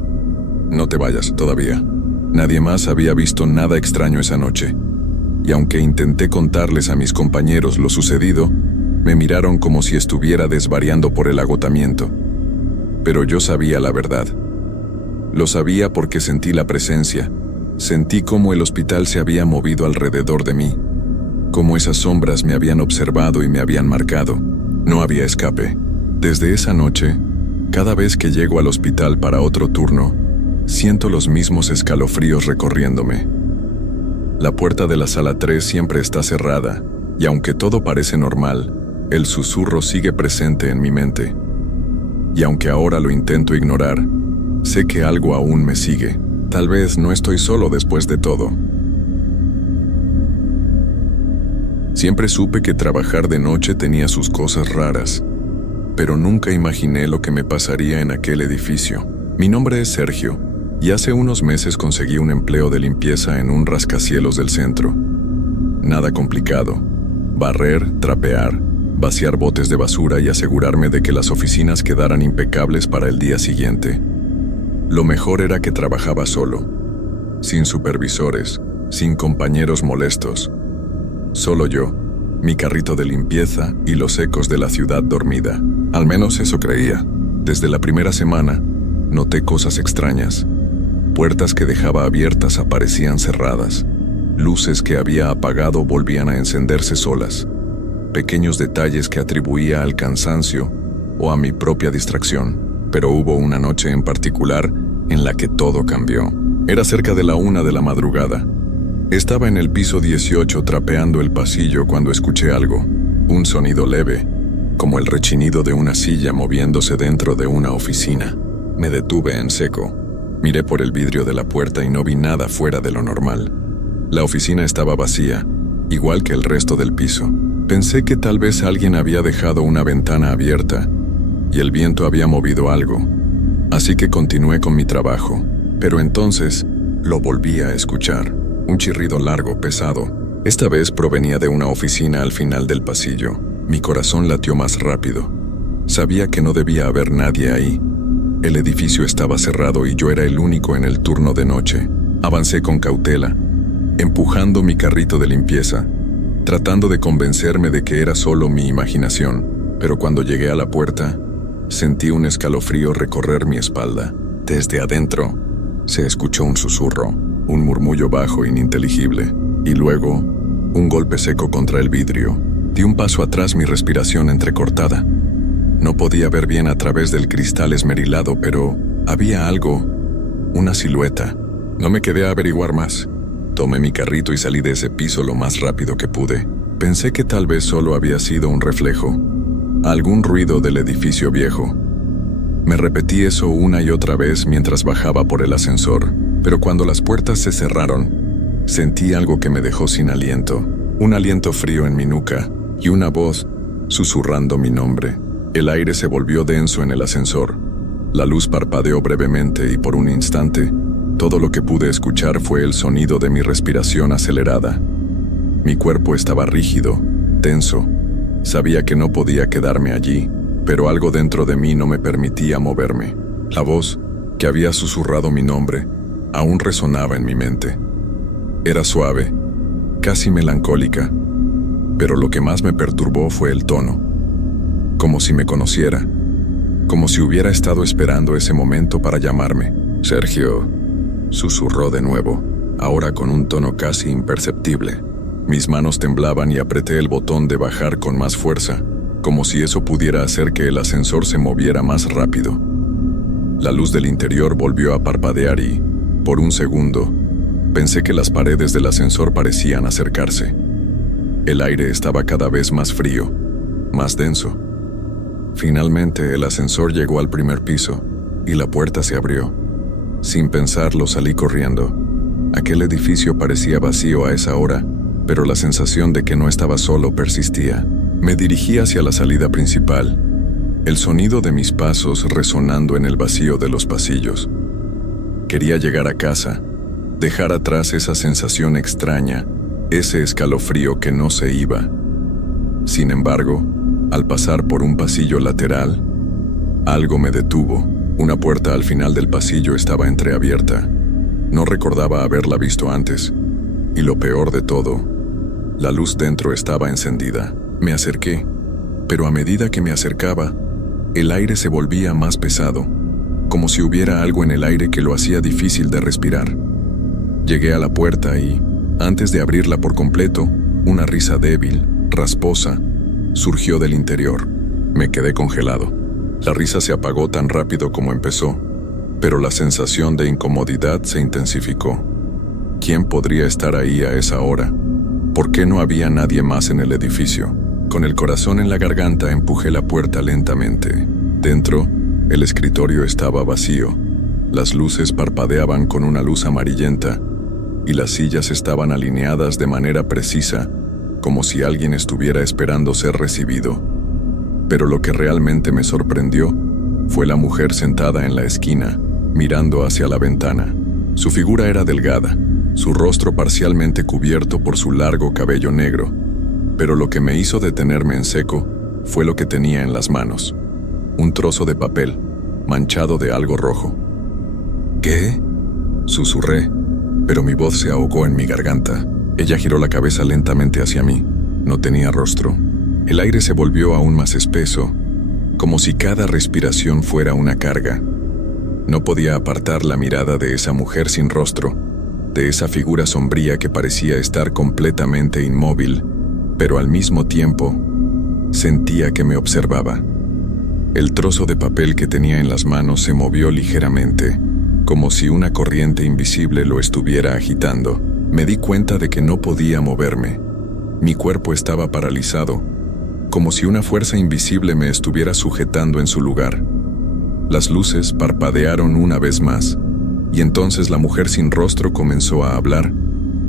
No te vayas todavía. Nadie más había visto nada extraño esa noche. Y aunque intenté contarles a mis compañeros lo sucedido, me miraron como si estuviera desvariando por el agotamiento. Pero yo sabía la verdad. Lo sabía porque sentí la presencia. Sentí cómo el hospital se había movido alrededor de mí, cómo esas sombras me habían observado y me habían marcado. No había escape. Desde esa noche, cada vez que llego al hospital para otro turno, siento los mismos escalofríos recorriéndome. La puerta de la sala 3 siempre está cerrada, y aunque todo parece normal, el susurro sigue presente en mi mente. Y aunque ahora lo intento ignorar, sé que algo aún me sigue. Tal vez no estoy solo después de todo. Siempre supe que trabajar de noche tenía sus cosas raras, pero nunca imaginé lo que me pasaría en aquel edificio. Mi nombre es Sergio, y hace unos meses conseguí un empleo de limpieza en un rascacielos del centro. Nada complicado. Barrer, trapear, vaciar botes de basura y asegurarme de que las oficinas quedaran impecables para el día siguiente. Lo mejor era que trabajaba solo, sin supervisores, sin compañeros molestos. Solo yo, mi carrito de limpieza y los ecos de la ciudad dormida. Al menos eso creía. Desde la primera semana, noté cosas extrañas. Puertas que dejaba abiertas aparecían cerradas. Luces que había apagado volvían a encenderse solas. Pequeños detalles que atribuía al cansancio o a mi propia distracción. Pero hubo una noche en particular en la que todo cambió. Era cerca de la 1 de la madrugada. Estaba en el piso 18 trapeando el pasillo cuando escuché algo. Un sonido leve, como el rechinido de una silla moviéndose dentro de una oficina. Me detuve en seco. Miré por el vidrio de la puerta y no vi nada fuera de lo normal. La oficina estaba vacía, igual que el resto del piso. Pensé que tal vez alguien había dejado una ventana abierta y el viento había movido algo. Así que continué con mi trabajo. Pero entonces lo volví a escuchar. Un chirrido largo, pesado. Esta vez provenía de una oficina al final del pasillo. Mi corazón latió más rápido. Sabía que no debía haber nadie ahí. El edificio estaba cerrado y yo era el único en el turno de noche. Avancé con cautela, empujando mi carrito de limpieza, tratando de convencerme de que era solo mi imaginación. Pero cuando llegué a la puerta, sentí un escalofrío recorrer mi espalda. Desde adentro, se escuchó un susurro, un murmullo bajo ininteligible, y luego, un golpe seco contra el vidrio. Di un paso atrás, mi respiración entrecortada. No podía ver bien a través del cristal esmerilado, pero había algo, una silueta. No me quedé a averiguar más. Tomé mi carrito y salí de ese piso lo más rápido que pude. Pensé que tal vez solo había sido un reflejo, algún ruido del edificio viejo. Me repetí eso una y otra vez mientras bajaba por el ascensor, pero cuando las puertas se cerraron, sentí algo que me dejó sin aliento, un aliento frío en mi nuca y una voz susurrando mi nombre. El aire se volvió denso en el ascensor. La luz parpadeó brevemente y por un instante, todo lo que pude escuchar fue el sonido de mi respiración acelerada. Mi cuerpo estaba rígido, tenso. Sabía que no podía quedarme allí, pero algo dentro de mí no me permitía moverme. La voz, que había susurrado mi nombre, aún resonaba en mi mente. Era suave, casi melancólica, pero lo que más me perturbó fue el tono. Como si me conociera, como si hubiera estado esperando ese momento para llamarme. Sergio, susurró de nuevo, ahora con un tono casi imperceptible. Mis manos temblaban y apreté el botón de bajar con más fuerza, como si eso pudiera hacer que el ascensor se moviera más rápido. La luz del interior volvió a parpadear y, por un segundo, pensé que las paredes del ascensor parecían acercarse. El aire estaba cada vez más frío, más denso. Finalmente, el ascensor llegó al primer piso y la puerta se abrió. Sin pensarlo, salí corriendo. Aquel edificio parecía vacío a esa hora, pero la sensación de que no estaba solo persistía. Me dirigí hacia la salida principal, el sonido de mis pasos resonando en el vacío de los pasillos. Quería llegar a casa, dejar atrás esa sensación extraña, ese escalofrío que no se iba. Sin embargo, al pasar por un pasillo lateral, algo me detuvo. Una puerta al final del pasillo estaba entreabierta. No recordaba haberla visto antes. Y lo peor de todo, la luz dentro estaba encendida. Me acerqué, pero a medida que me acercaba, el aire se volvía más pesado, como si hubiera algo en el aire que lo hacía difícil de respirar. Llegué a la puerta y, antes de abrirla por completo, una risa débil, rasposa, surgió del interior. Me quedé congelado. La risa se apagó tan rápido como empezó, pero la sensación de incomodidad se intensificó. ¿Quién podría estar ahí a esa hora? ¿Por qué no había nadie más en el edificio? Con el corazón en la garganta empujé la puerta lentamente. Dentro, el escritorio estaba vacío. Las luces parpadeaban con una luz amarillenta y las sillas estaban alineadas de manera precisa, como si alguien estuviera esperando ser recibido. Pero lo que realmente me sorprendió fue la mujer sentada en la esquina, mirando hacia la ventana. Su figura era delgada, su rostro parcialmente cubierto por su largo cabello negro, pero lo que me hizo detenerme en seco fue lo que tenía en las manos. Un trozo de papel, manchado de algo rojo. ¿Qué? Susurré, pero mi voz se ahogó en mi garganta. Ella giró la cabeza lentamente hacia mí. No tenía rostro. El aire se volvió aún más espeso, como si cada respiración fuera una carga. No podía apartar la mirada de esa mujer sin rostro, de esa figura sombría que parecía estar completamente inmóvil, pero al mismo tiempo sentía que me observaba. El trozo de papel que tenía en las manos se movió ligeramente, como si una corriente invisible lo estuviera agitando. Me di cuenta de que no podía moverme. Mi cuerpo estaba paralizado, como si una fuerza invisible me estuviera sujetando en su lugar. Las luces parpadearon una vez más, y entonces la mujer sin rostro comenzó a hablar,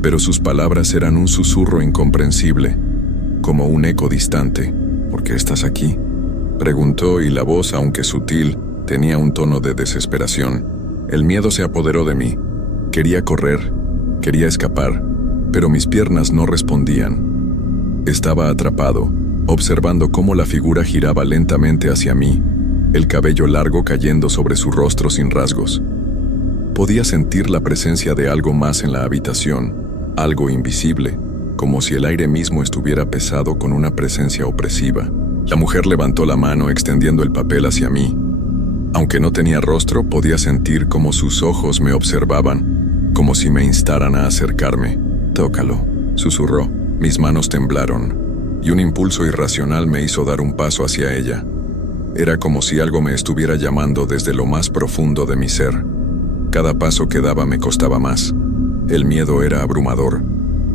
pero sus palabras eran un susurro incomprensible, como un eco distante. ¿Por qué estás aquí?, preguntó, y la voz, aunque sutil, tenía un tono de desesperación. El miedo se apoderó de mí. Quería correr, quería escapar, pero mis piernas no respondían. Estaba atrapado, observando cómo la figura giraba lentamente hacia mí, el cabello largo cayendo sobre su rostro sin rasgos. Podía sentir la presencia de algo más en la habitación, algo invisible, como si el aire mismo estuviera pesado con una presencia opresiva. La mujer levantó la mano extendiendo el papel hacia mí. Aunque no tenía rostro, podía sentir cómo sus ojos me observaban, como si me instaran a acercarme. «Tócalo», susurró. Mis manos temblaron, y un impulso irracional me hizo dar un paso hacia ella. Era como si algo me estuviera llamando desde lo más profundo de mi ser. Cada paso que daba me costaba más. El miedo era abrumador,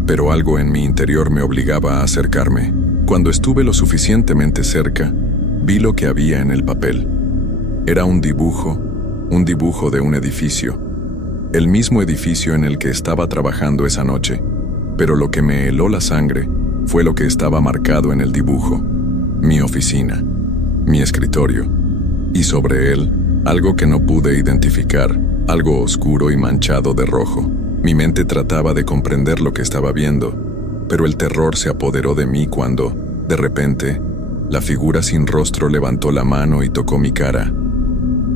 pero algo en mi interior me obligaba a acercarme. Cuando estuve lo suficientemente cerca, vi lo que había en el papel. Era un dibujo de un edificio. El mismo edificio en el que estaba trabajando esa noche, pero lo que me heló la sangre fue lo que estaba marcado en el dibujo. Mi oficina, mi escritorio, y sobre él, algo que no pude identificar, algo oscuro y manchado de rojo. Mi mente trataba de comprender lo que estaba viendo, pero el terror se apoderó de mí cuando, de repente, la figura sin rostro levantó la mano y tocó mi cara.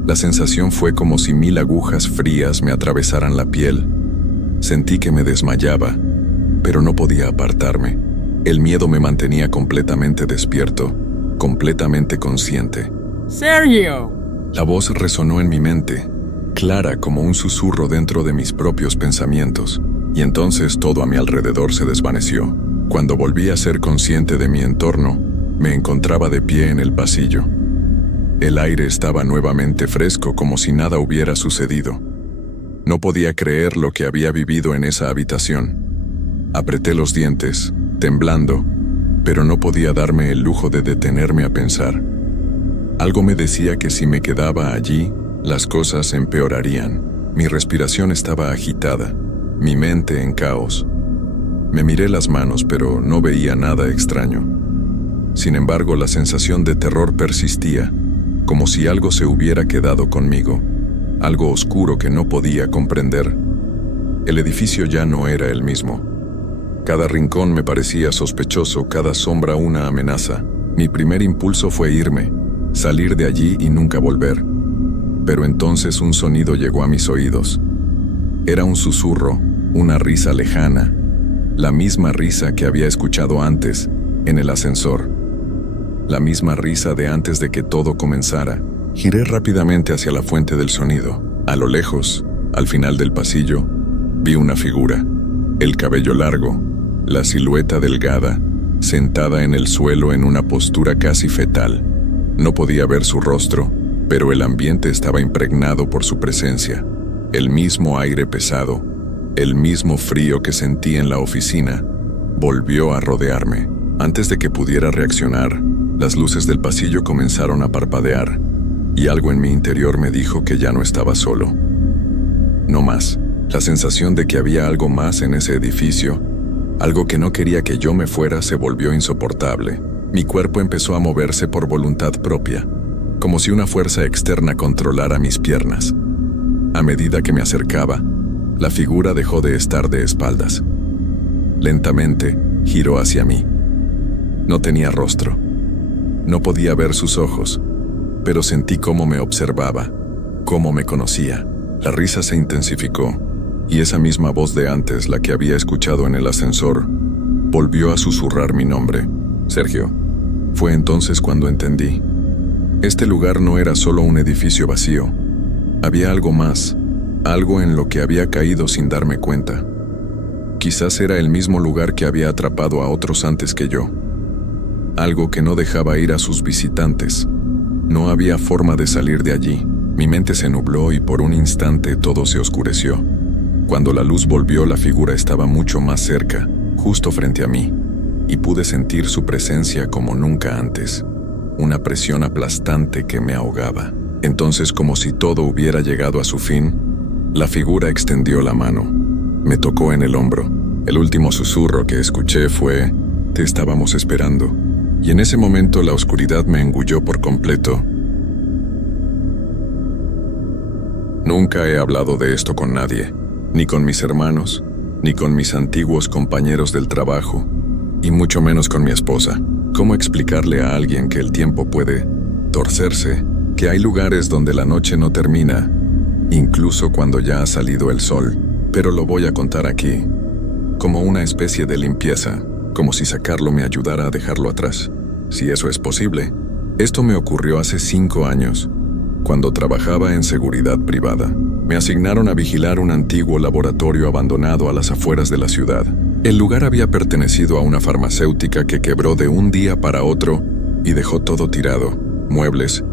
La sensación fue como si 1000 agujas frías me atravesaran la piel. Sentí que me desmayaba, pero no podía apartarme. El miedo me mantenía completamente despierto, completamente consciente. ¡Sergio! La voz resonó en mi mente, clara como un susurro dentro de mis propios pensamientos, y entonces todo a mi alrededor se desvaneció. Cuando volví a ser consciente de mi entorno, me encontraba de pie en el pasillo. El aire estaba nuevamente fresco, como si nada hubiera sucedido. No podía creer lo que había vivido en esa habitación. Apreté los dientes, temblando, pero no podía darme el lujo de detenerme a pensar. Algo me decía que si me quedaba allí, las cosas empeorarían. Mi respiración estaba agitada, mi mente en caos. Me miré las manos, pero no veía nada extraño. Sin embargo, la sensación de terror persistía, como si algo se hubiera quedado conmigo, algo oscuro que no podía comprender. El edificio ya no era el mismo. Cada rincón me parecía sospechoso, cada sombra una amenaza. Mi primer impulso fue irme, salir de allí y nunca volver. Pero entonces un sonido llegó a mis oídos. Era un susurro, una risa lejana, la misma risa que había escuchado antes, en el ascensor. La misma risa de antes de que todo comenzara. Giré rápidamente hacia la fuente del sonido. A lo lejos, al final del pasillo, vi una figura. El cabello largo, la silueta delgada, sentada en el suelo en una postura casi fetal. No podía ver su rostro, pero el ambiente estaba impregnado por su presencia. El mismo aire pesado, el mismo frío que sentí en la oficina, volvió a rodearme. Antes de que pudiera reaccionar, las luces del pasillo comenzaron a parpadear, y algo en mi interior me dijo que ya no estaba solo. No más. La sensación de que había algo más en ese edificio, algo que no quería que yo me fuera, se volvió insoportable. Mi cuerpo empezó a moverse por voluntad propia, como si una fuerza externa controlara mis piernas. A medida que me acercaba, la figura dejó de estar de espaldas. Lentamente, giró hacia mí. No tenía rostro. No podía ver sus ojos, pero sentí cómo me observaba, cómo me conocía. La risa se intensificó, y esa misma voz de antes, la que había escuchado en el ascensor, volvió a susurrar mi nombre. Sergio. Fue entonces cuando entendí. Este lugar no era solo un edificio vacío. Había algo más, algo en lo que había caído sin darme cuenta. Quizás era el mismo lugar que había atrapado a otros antes que yo. Algo que no dejaba ir a sus visitantes. No había forma de salir de allí. Mi mente se nubló y por un instante todo se oscureció. Cuando la luz volvió, la figura estaba mucho más cerca, justo frente a mí, y pude sentir su presencia como nunca antes. Una presión aplastante que me ahogaba. Entonces, como si todo hubiera llegado a su fin, la figura extendió la mano. Me tocó en el hombro. El último susurro que escuché fue: "Te estábamos esperando". Y en ese momento la oscuridad me engulló por completo. Nunca he hablado de esto con nadie, ni con mis hermanos, ni con mis antiguos compañeros del trabajo, y mucho menos con mi esposa. ¿Cómo explicarle a alguien que el tiempo puede torcerse, que hay lugares donde la noche no termina, incluso cuando ya ha salido el sol? Pero lo voy a contar aquí, como una especie de limpieza, como si sacarlo me ayudara a dejarlo atrás, si eso es posible. Esto me ocurrió hace 5 años, cuando trabajaba en seguridad privada. Me asignaron a vigilar un antiguo laboratorio abandonado a las afueras de la ciudad. El lugar había pertenecido a una farmacéutica que quebró de un día para otro y dejó todo tirado: muebles,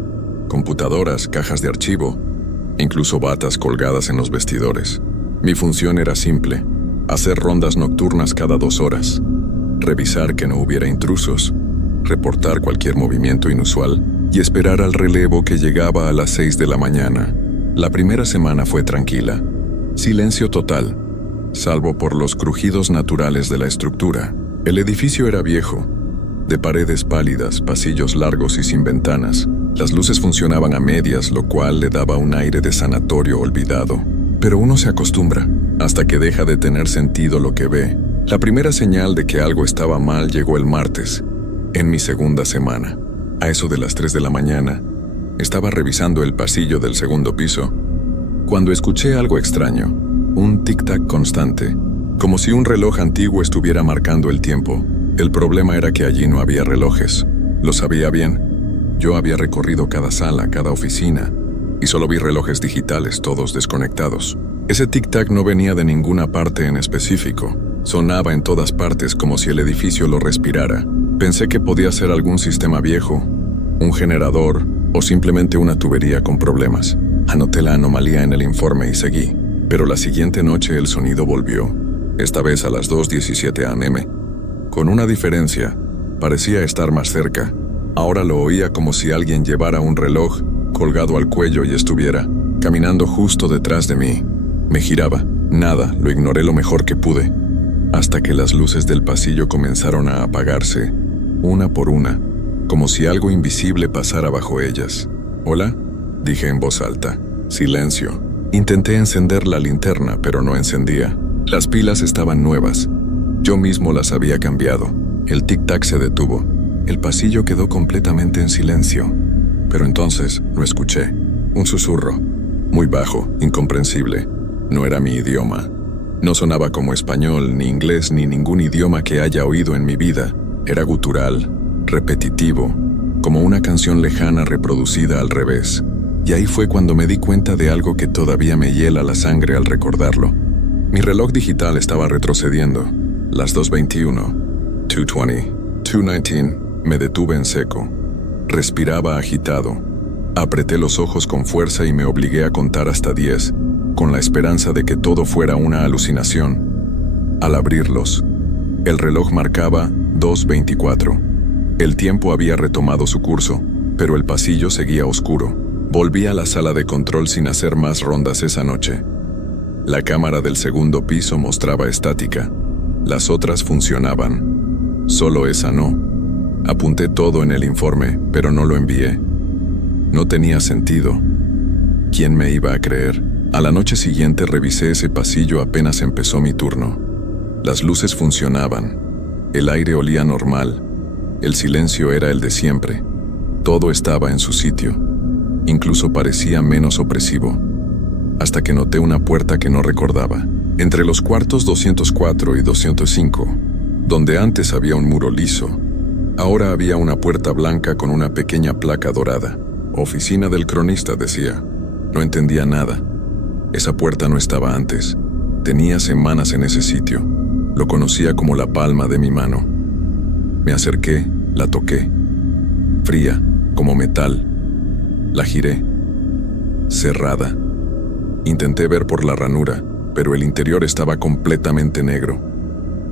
computadoras, cajas de archivo, incluso batas colgadas en los vestidores. Mi función era simple: hacer rondas nocturnas cada 2 horas, revisar que no hubiera intrusos, reportar cualquier movimiento inusual y esperar al relevo que llegaba a las 6 de la mañana. La primera semana fue tranquila. Silencio total, salvo por los crujidos naturales de la estructura. El edificio era viejo, de paredes pálidas, pasillos largos y sin ventanas. Las luces funcionaban a medias, lo cual le daba un aire de sanatorio olvidado. Pero uno se acostumbra, hasta que deja de tener sentido lo que ve. La primera señal de que algo estaba mal llegó el martes, en mi segunda semana. A eso de las 3 de la mañana, estaba revisando el pasillo del segundo piso, cuando escuché algo extraño, un tic-tac constante, como si un reloj antiguo estuviera marcando el tiempo. El problema era que allí no había relojes. Lo sabía bien. Yo había recorrido cada sala, cada oficina, y solo vi relojes digitales, todos desconectados. Ese tic-tac no venía de ninguna parte en específico. Sonaba en todas partes como si el edificio lo respirara. Pensé que podía ser algún sistema viejo, un generador o simplemente una tubería con problemas. Anoté la anomalía en el informe y seguí. Pero la siguiente noche el sonido volvió, esta vez a las 2:17 a.m. Con una diferencia, parecía estar más cerca. Ahora lo oía como si alguien llevara un reloj colgado al cuello y estuviera caminando justo detrás de mí. Me giraba. Nada, lo ignoré lo mejor que pude. hasta que las luces del pasillo comenzaron a apagarse, una por una, como si algo invisible pasara bajo ellas. «¿Hola?», dije en voz alta. Silencio. Intenté encender la linterna, pero no encendía. Las pilas estaban nuevas. Yo mismo las había cambiado. El tic-tac se detuvo. El pasillo quedó completamente en silencio. Pero entonces lo escuché. Un susurro. Muy bajo, incomprensible. No era mi idioma. No sonaba como español, ni inglés, ni ningún idioma que haya oído en mi vida. Era gutural, repetitivo, como una canción lejana reproducida al revés. Y ahí fue cuando me di cuenta de algo que todavía me hiela la sangre al recordarlo. Mi reloj digital estaba retrocediendo. Las 2:21, 2:20, 2:19, me detuve en seco. Respiraba agitado. Apreté los ojos con fuerza y me obligué a contar hasta 10, con la esperanza de que todo fuera una alucinación. Al abrirlos, el reloj marcaba 2:24. El tiempo había retomado su curso, pero el pasillo seguía oscuro. Volví a la sala de control sin hacer más rondas esa noche. La cámara del segundo piso mostraba estática. Las otras funcionaban. Solo esa no. Apunté todo en el informe, pero no lo envié. No tenía sentido. ¿Quién me iba a creer? A la noche siguiente revisé ese pasillo apenas empezó mi turno. Las luces funcionaban. El aire olía normal. El silencio era el de siempre. Todo estaba en su sitio. Incluso parecía menos opresivo. Hasta que noté una puerta que no recordaba. Entre los cuartos 204 y 205, donde antes había un muro liso, ahora había una puerta blanca con una pequeña placa dorada. Oficina del cronista, decía. No entendía nada. Esa puerta no estaba antes. Tenía semanas en ese sitio. Lo conocía como la palma de mi mano. Me acerqué, la toqué. Fría, como metal. La giré. Cerrada. Intenté ver por la ranura, pero el interior estaba completamente negro.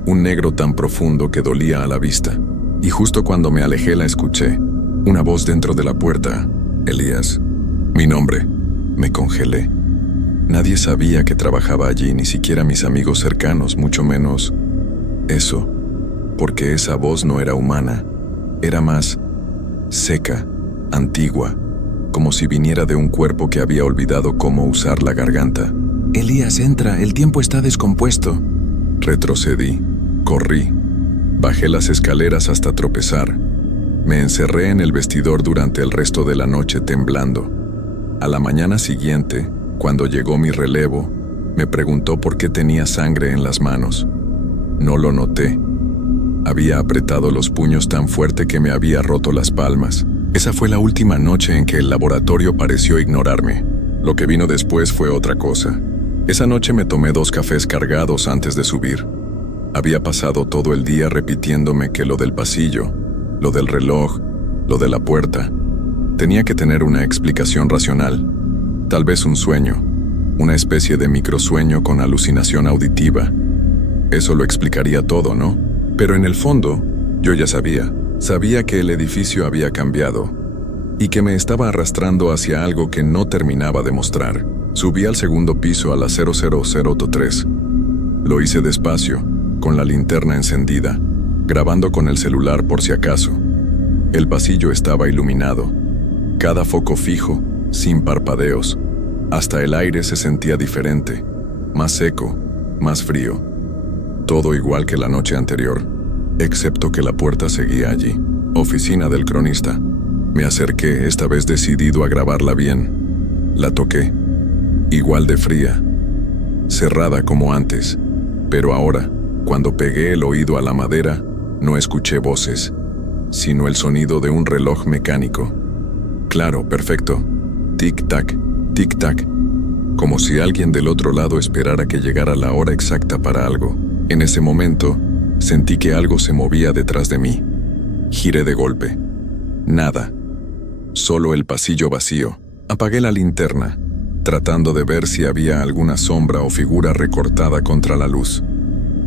Un negro tan profundo que dolía a la vista. Y justo cuando me alejé la escuché. Una voz dentro de la puerta. Elías. Mi nombre. Me congelé. Nadie sabía que trabajaba allí, ni siquiera mis amigos cercanos, mucho menos eso. Porque esa voz no era humana. Era más seca, antigua, como si viniera de un cuerpo que había olvidado cómo usar la garganta. «Elías, entra, el tiempo está descompuesto». Retrocedí, corrí, bajé las escaleras hasta tropezar. Me encerré en el vestidor durante el resto de la noche temblando. A la mañana siguiente, cuando llegó mi relevo, me preguntó por qué tenía sangre en las manos. No lo noté. Había apretado los puños tan fuerte que me había roto las palmas. Esa fue la última noche en que el laboratorio pareció ignorarme. Lo que vino después fue otra cosa. Esa noche me tomé 2 cafés cargados antes de subir. Había pasado todo el día repitiéndome que lo del pasillo, lo del reloj, lo de la puerta, tenía que tener una explicación racional. Tal vez un sueño, una especie de microsueño con alucinación auditiva. Eso lo explicaría todo, ¿no? Pero en el fondo, yo ya sabía. Sabía que el edificio había cambiado y que me estaba arrastrando hacia algo que no terminaba de mostrar. Subí al segundo piso a las 0003. Lo hice despacio, con la linterna encendida, grabando con el celular por si acaso. El pasillo estaba iluminado, cada foco fijo, sin parpadeos. Hasta el aire se sentía diferente, más seco, más frío. Todo igual que la noche anterior, excepto que la puerta seguía allí. Oficina del cronista. Me acerqué, esta vez decidido a grabarla bien. La toqué. Igual de fría, cerrada como antes, pero ahora, cuando pegué el oído a la madera, no escuché voces, sino el sonido de un reloj mecánico. Claro, perfecto. Tic-tac, tic-tac. Como si alguien del otro lado esperara que llegara la hora exacta para algo. En ese momento, sentí que algo se movía detrás de mí. Giré de golpe. Nada. Solo el pasillo vacío. Apagué la linterna, tratando de ver si había alguna sombra o figura recortada contra la luz.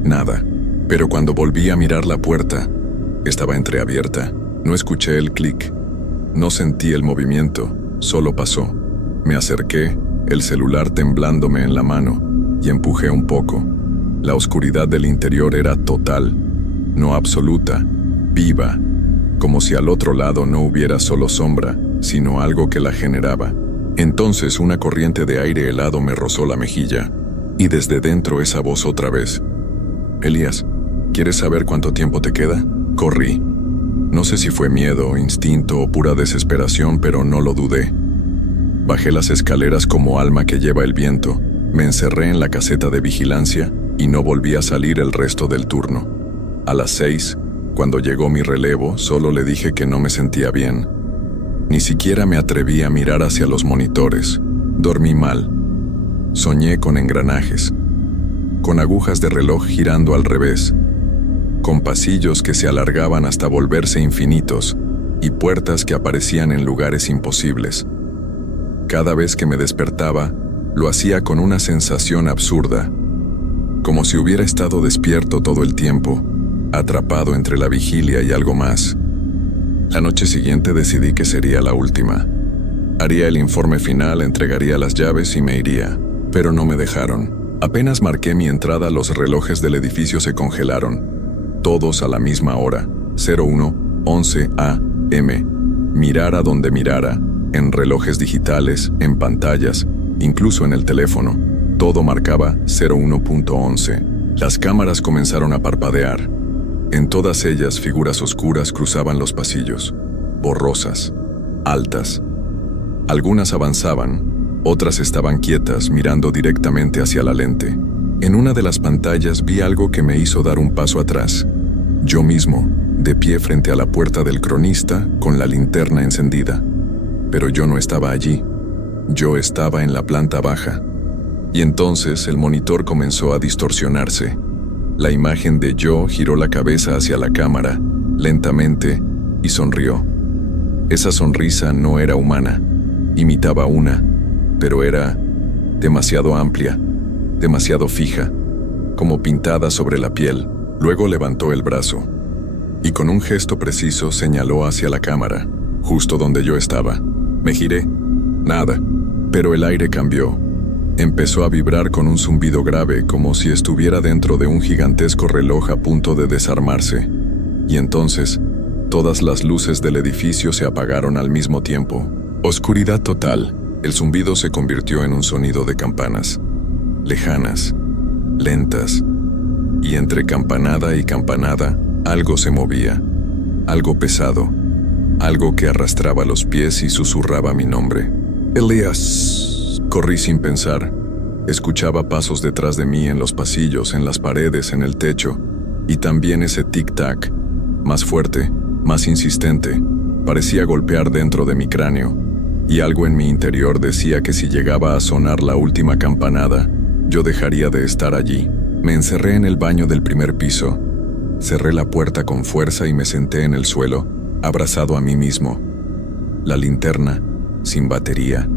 Nada. Pero cuando volví a mirar la puerta, estaba entreabierta. No escuché el clic. No sentí el movimiento. Solo pasó. Me acerqué, el celular temblándome en la mano, y empujé un poco. La oscuridad del interior era total, no absoluta, viva, como si al otro lado no hubiera solo sombra, sino algo que la generaba. Entonces una corriente de aire helado me rozó la mejilla, y desde dentro esa voz otra vez. «Elías, ¿quieres saber cuánto tiempo te queda?» Corrí. No sé si fue miedo, instinto o pura desesperación, pero no lo dudé. Bajé las escaleras como alma que lleva el viento, me encerré en la caseta de vigilancia y no volví a salir el resto del turno. A las 6, cuando llegó mi relevo, solo le dije que no me sentía bien. Ni siquiera me atreví a mirar hacia los monitores. Dormí mal. Soñé con engranajes, con agujas de reloj girando al revés, con pasillos que se alargaban hasta volverse infinitos y puertas que aparecían en lugares imposibles. Cada vez que me despertaba, lo hacía con una sensación absurda, como si hubiera estado despierto todo el tiempo, atrapado entre la vigilia y algo más. La noche siguiente decidí que sería la última. Haría el informe final, entregaría las llaves y me iría, pero no me dejaron. Apenas marqué mi entrada, los relojes del edificio se congelaron, todos a la misma hora, 01:11 AM. Mirara donde mirara, en relojes digitales, en pantallas, incluso en el teléfono, todo marcaba 01:11. Las cámaras comenzaron a parpadear. En todas ellas figuras oscuras cruzaban los pasillos, borrosas, altas. Algunas avanzaban, otras estaban quietas mirando directamente hacia la lente. En una de las pantallas vi algo que me hizo dar un paso atrás. Yo mismo, de pie frente a la puerta del cronista, con la linterna encendida. Pero yo no estaba allí. Yo estaba en la planta baja. Y entonces el monitor comenzó a distorsionarse. La imagen de yo giró la cabeza hacia la cámara, lentamente, y sonrió. Esa sonrisa no era humana, imitaba una, pero era demasiado amplia, demasiado fija, como pintada sobre la piel. Luego levantó el brazo, y con un gesto preciso señaló hacia la cámara, justo donde yo estaba. Me giré. Nada, pero el aire cambió. Empezó a vibrar con un zumbido grave, como si estuviera dentro de un gigantesco reloj a punto de desarmarse. Y entonces, todas las luces del edificio se apagaron al mismo tiempo. Oscuridad total. El zumbido se convirtió en un sonido de campanas. Lejanas, lentas. Y entre campanada y campanada, algo se movía. Algo pesado. Algo que arrastraba los pies y susurraba mi nombre. «Elías». Corrí sin pensar. Escuchaba pasos detrás de mí en los pasillos, en las paredes, en el techo, y también ese tic-tac, más fuerte, más insistente, parecía golpear dentro de mi cráneo, y algo en mi interior decía que si llegaba a sonar la última campanada, yo dejaría de estar allí. Me encerré en el baño del primer piso, cerré la puerta con fuerza y me senté en el suelo, abrazado a mí mismo. La linterna, sin batería.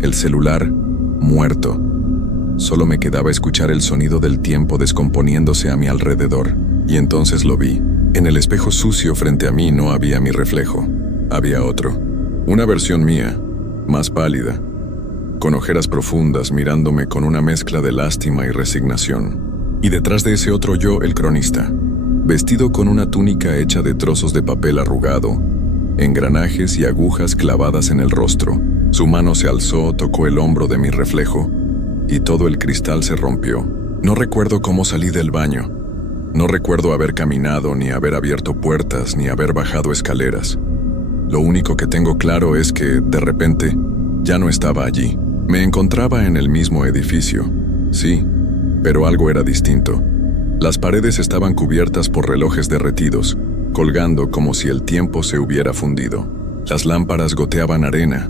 El celular, muerto. Solo me quedaba escuchar el sonido del tiempo descomponiéndose a mi alrededor. Y entonces lo vi. En el espejo sucio frente a mí no había mi reflejo. Había otro. Una versión mía, más pálida, con ojeras profundas mirándome con una mezcla de lástima y resignación. Y detrás de ese otro yo, el cronista, vestido con una túnica hecha de trozos de papel arrugado, engranajes y agujas clavadas en el rostro. Su mano se alzó, tocó el hombro de mi reflejo, y todo el cristal se rompió. No recuerdo cómo salí del baño. No recuerdo haber caminado, ni haber abierto puertas, ni haber bajado escaleras. Lo único que tengo claro es que, de repente, ya no estaba allí. Me encontraba en el mismo edificio, sí, pero algo era distinto. Las paredes estaban cubiertas por relojes derretidos, colgando como si el tiempo se hubiera fundido. Las lámparas goteaban arena,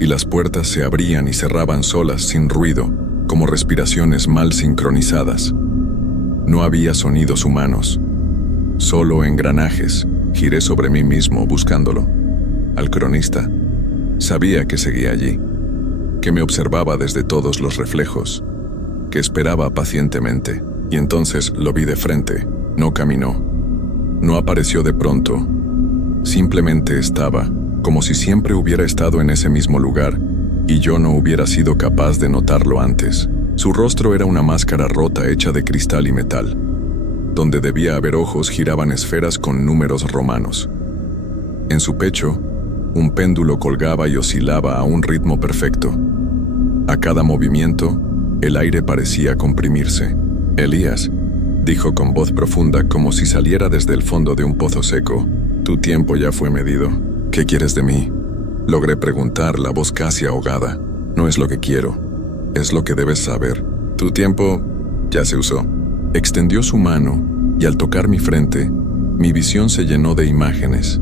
y las puertas se abrían y cerraban solas, sin ruido, como respiraciones mal sincronizadas. No había sonidos humanos, solo engranajes. Giré sobre mí mismo buscándolo. Al cronista. Sabía que seguía allí, que me observaba desde todos los reflejos, que esperaba pacientemente, y entonces lo vi de frente. No caminó, no apareció de pronto, simplemente estaba, como si siempre hubiera estado en ese mismo lugar y yo no hubiera sido capaz de notarlo antes. Su rostro era una máscara rota hecha de cristal y metal. Donde debía haber ojos giraban esferas con números romanos. En su pecho, un péndulo colgaba y oscilaba a un ritmo perfecto. A cada movimiento, el aire parecía comprimirse. «Elías», dijo con voz profunda como si saliera desde el fondo de un pozo seco, «tu tiempo ya fue medido. ¿Qué quieres de mí?». Logré preguntar, la voz casi ahogada. «No es lo que quiero, es lo que debes saber. Tu tiempo ya se usó». Extendió su mano y al tocar mi frente, mi visión se llenó de imágenes.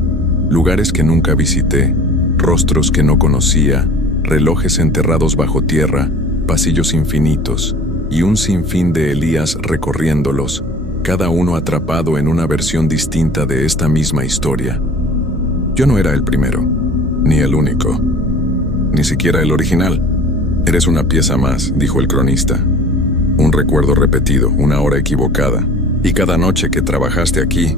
Lugares que nunca visité, rostros que no conocía, relojes enterrados bajo tierra, pasillos infinitos y un sinfín de Elías recorriéndolos, cada uno atrapado en una versión distinta de esta misma historia. Yo no era el primero, ni el único, ni siquiera el original. «Eres una pieza más», dijo el cronista. «Un recuerdo repetido, una hora equivocada. Y cada noche que trabajaste aquí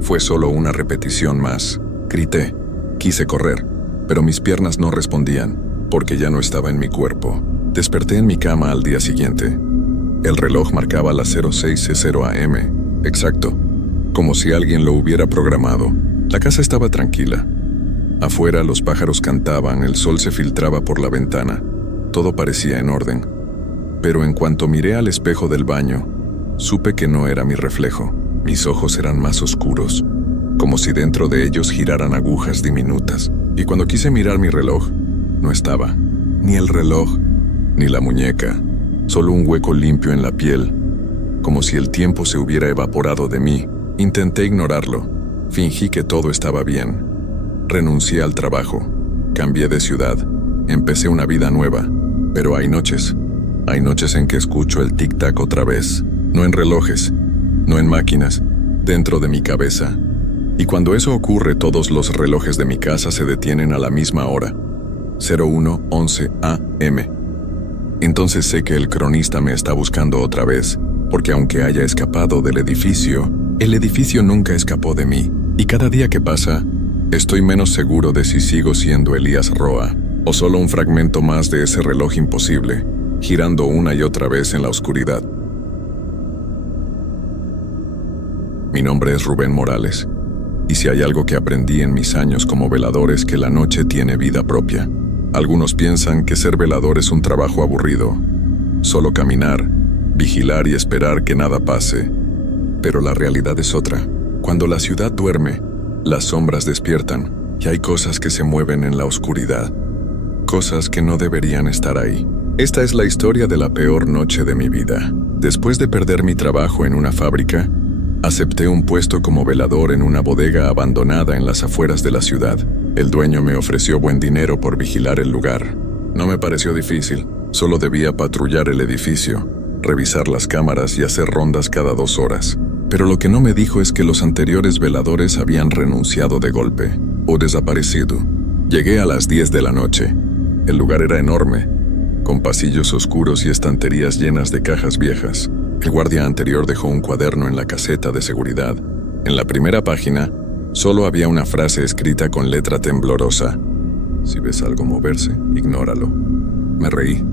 fue solo una repetición más». Grité, quise correr, pero mis piernas no respondían, porque ya no estaba en mi cuerpo. Desperté en mi cama al día siguiente. El reloj marcaba las 06:00 AM, exacto, como si alguien lo hubiera programado. La casa estaba tranquila. Afuera los pájaros cantaban, el sol se filtraba por la ventana. Todo parecía en orden. Pero en cuanto miré al espejo del baño, supe que no era mi reflejo. Mis ojos eran más oscuros, como si dentro de ellos giraran agujas diminutas. Y cuando quise mirar mi reloj, no estaba. Ni el reloj, ni la muñeca, solo un hueco limpio en la piel, como si el tiempo se hubiera evaporado de mí. Intenté ignorarlo, fingí que todo estaba bien. Renuncié al trabajo, cambié de ciudad, empecé una vida nueva. Pero hay noches en que escucho el tic-tac otra vez, no en relojes, no en máquinas, dentro de mi cabeza. Y cuando eso ocurre, todos los relojes de mi casa se detienen a la misma hora, 01:11 AM. Entonces sé que el cronista me está buscando otra vez, porque aunque haya escapado del edificio, el edificio nunca escapó de mí. Y cada día que pasa, estoy menos seguro de si sigo siendo Elías Roa, o solo un fragmento más de ese reloj imposible, girando una y otra vez en la oscuridad. Mi nombre es Rubén Morales, y si hay algo que aprendí en mis años como velador es que la noche tiene vida propia. Algunos piensan que ser velador es un trabajo aburrido, solo caminar, vigilar y esperar que nada pase. Pero la realidad es otra. Cuando la ciudad duerme, las sombras despiertan, y hay cosas que se mueven en la oscuridad. Cosas que no deberían estar ahí. Esta es la historia de la peor noche de mi vida. Después de perder mi trabajo en una fábrica, acepté un puesto como velador en una bodega abandonada en las afueras de la ciudad. El dueño me ofreció buen dinero por vigilar el lugar. No me pareció difícil, solo debía patrullar el edificio, revisar las cámaras y hacer rondas cada 2 horas. Pero lo que no me dijo es que los anteriores veladores habían renunciado de golpe, o desaparecido. Llegué a las 10 de la noche. El lugar era enorme, con pasillos oscuros y estanterías llenas de cajas viejas. El guardia anterior dejó un cuaderno en la caseta de seguridad. En la primera página, solo había una frase escrita con letra temblorosa. Si ves algo moverse, ignóralo. Me reí.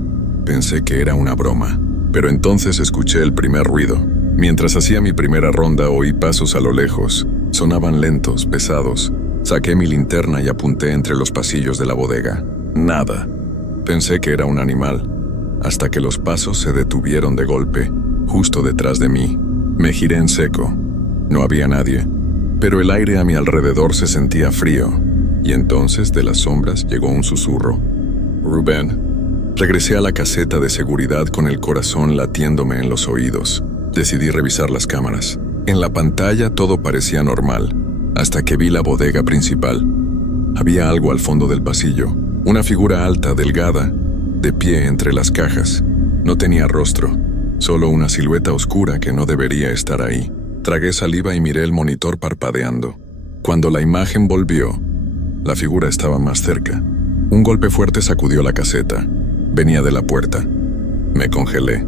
Pensé que era una broma. Pero entonces escuché el primer ruido. Mientras hacía mi primera ronda, oí pasos a lo lejos. Sonaban lentos, pesados. Saqué mi linterna y apunté entre los pasillos de la bodega. Nada. Pensé que era un animal, hasta que los pasos se detuvieron de golpe, justo detrás de mí. Me giré en seco. No había nadie, pero el aire a mi alrededor se sentía frío, y entonces de las sombras llegó un susurro. «Rubén». Regresé a la caseta de seguridad con el corazón latiéndome en los oídos. Decidí revisar las cámaras. En la pantalla todo parecía normal, hasta que vi la bodega principal. Había algo al fondo del pasillo. Una figura alta, delgada, de pie entre las cajas. No tenía rostro, solo una silueta oscura que no debería estar ahí. Tragué saliva y miré el monitor parpadeando. Cuando la imagen volvió, la figura estaba más cerca. Un golpe fuerte sacudió la caseta. Venía de la puerta. Me congelé.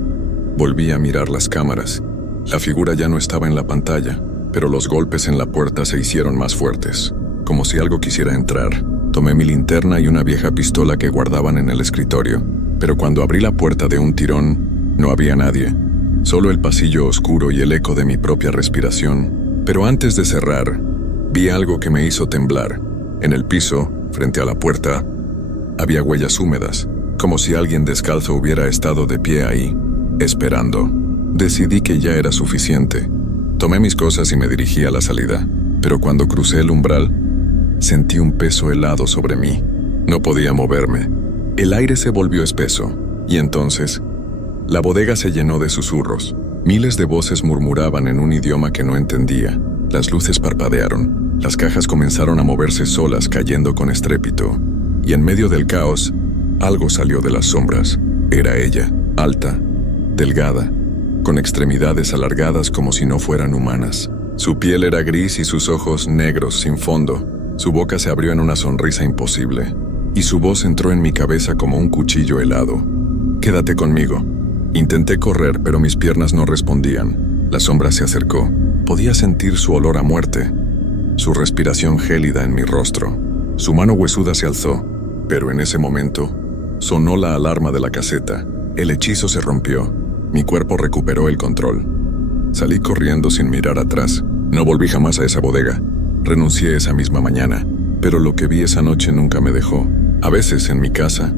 Volví a mirar las cámaras. La figura ya no estaba en la pantalla, pero los golpes en la puerta se hicieron más fuertes, como si algo quisiera entrar. Tomé mi linterna y una vieja pistola que guardaban en el escritorio, pero cuando abrí la puerta de un tirón, No había nadie, solo el pasillo oscuro y el eco de mi propia respiración. Pero antes de cerrar, vi algo que me hizo temblar. En el piso, frente a la puerta, había huellas húmedas, como si alguien descalzo hubiera estado de pie ahí, esperando. Decidí que ya era suficiente. Tomé mis cosas y me dirigí a la salida, pero cuando crucé el umbral, sentí un peso helado sobre mí. No podía moverme. El aire se volvió espeso, y entonces, la bodega se llenó de susurros. Miles de voces murmuraban en un idioma que no entendía. Las luces parpadearon, las cajas comenzaron a moverse solas, cayendo con estrépito, y en medio del caos, algo salió de las sombras. Era ella, alta, delgada, con extremidades alargadas como si no fueran humanas. Su piel era gris y sus ojos negros, sin fondo. Su boca se abrió en una sonrisa imposible, y su voz entró en mi cabeza como un cuchillo helado. «Quédate conmigo». Intenté correr, pero mis piernas no respondían. La sombra se acercó. Podía sentir su olor a muerte, su respiración gélida en mi rostro. Su mano huesuda se alzó, pero en ese momento sonó la alarma de la caseta. El hechizo se rompió. Mi cuerpo recuperó el control. Salí corriendo sin mirar atrás. No volví jamás a esa bodega. Renuncié esa misma mañana, pero lo que vi esa noche nunca me dejó. A veces en mi casa,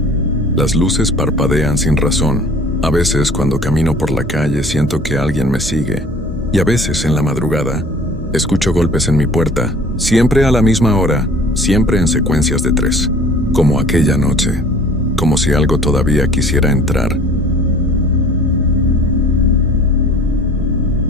las luces parpadean sin razón. A veces cuando camino por la calle siento que alguien me sigue. Y a veces en la madrugada, escucho golpes en mi puerta, siempre a la misma hora, siempre en secuencias de 3. Como aquella noche, como si algo todavía quisiera entrar.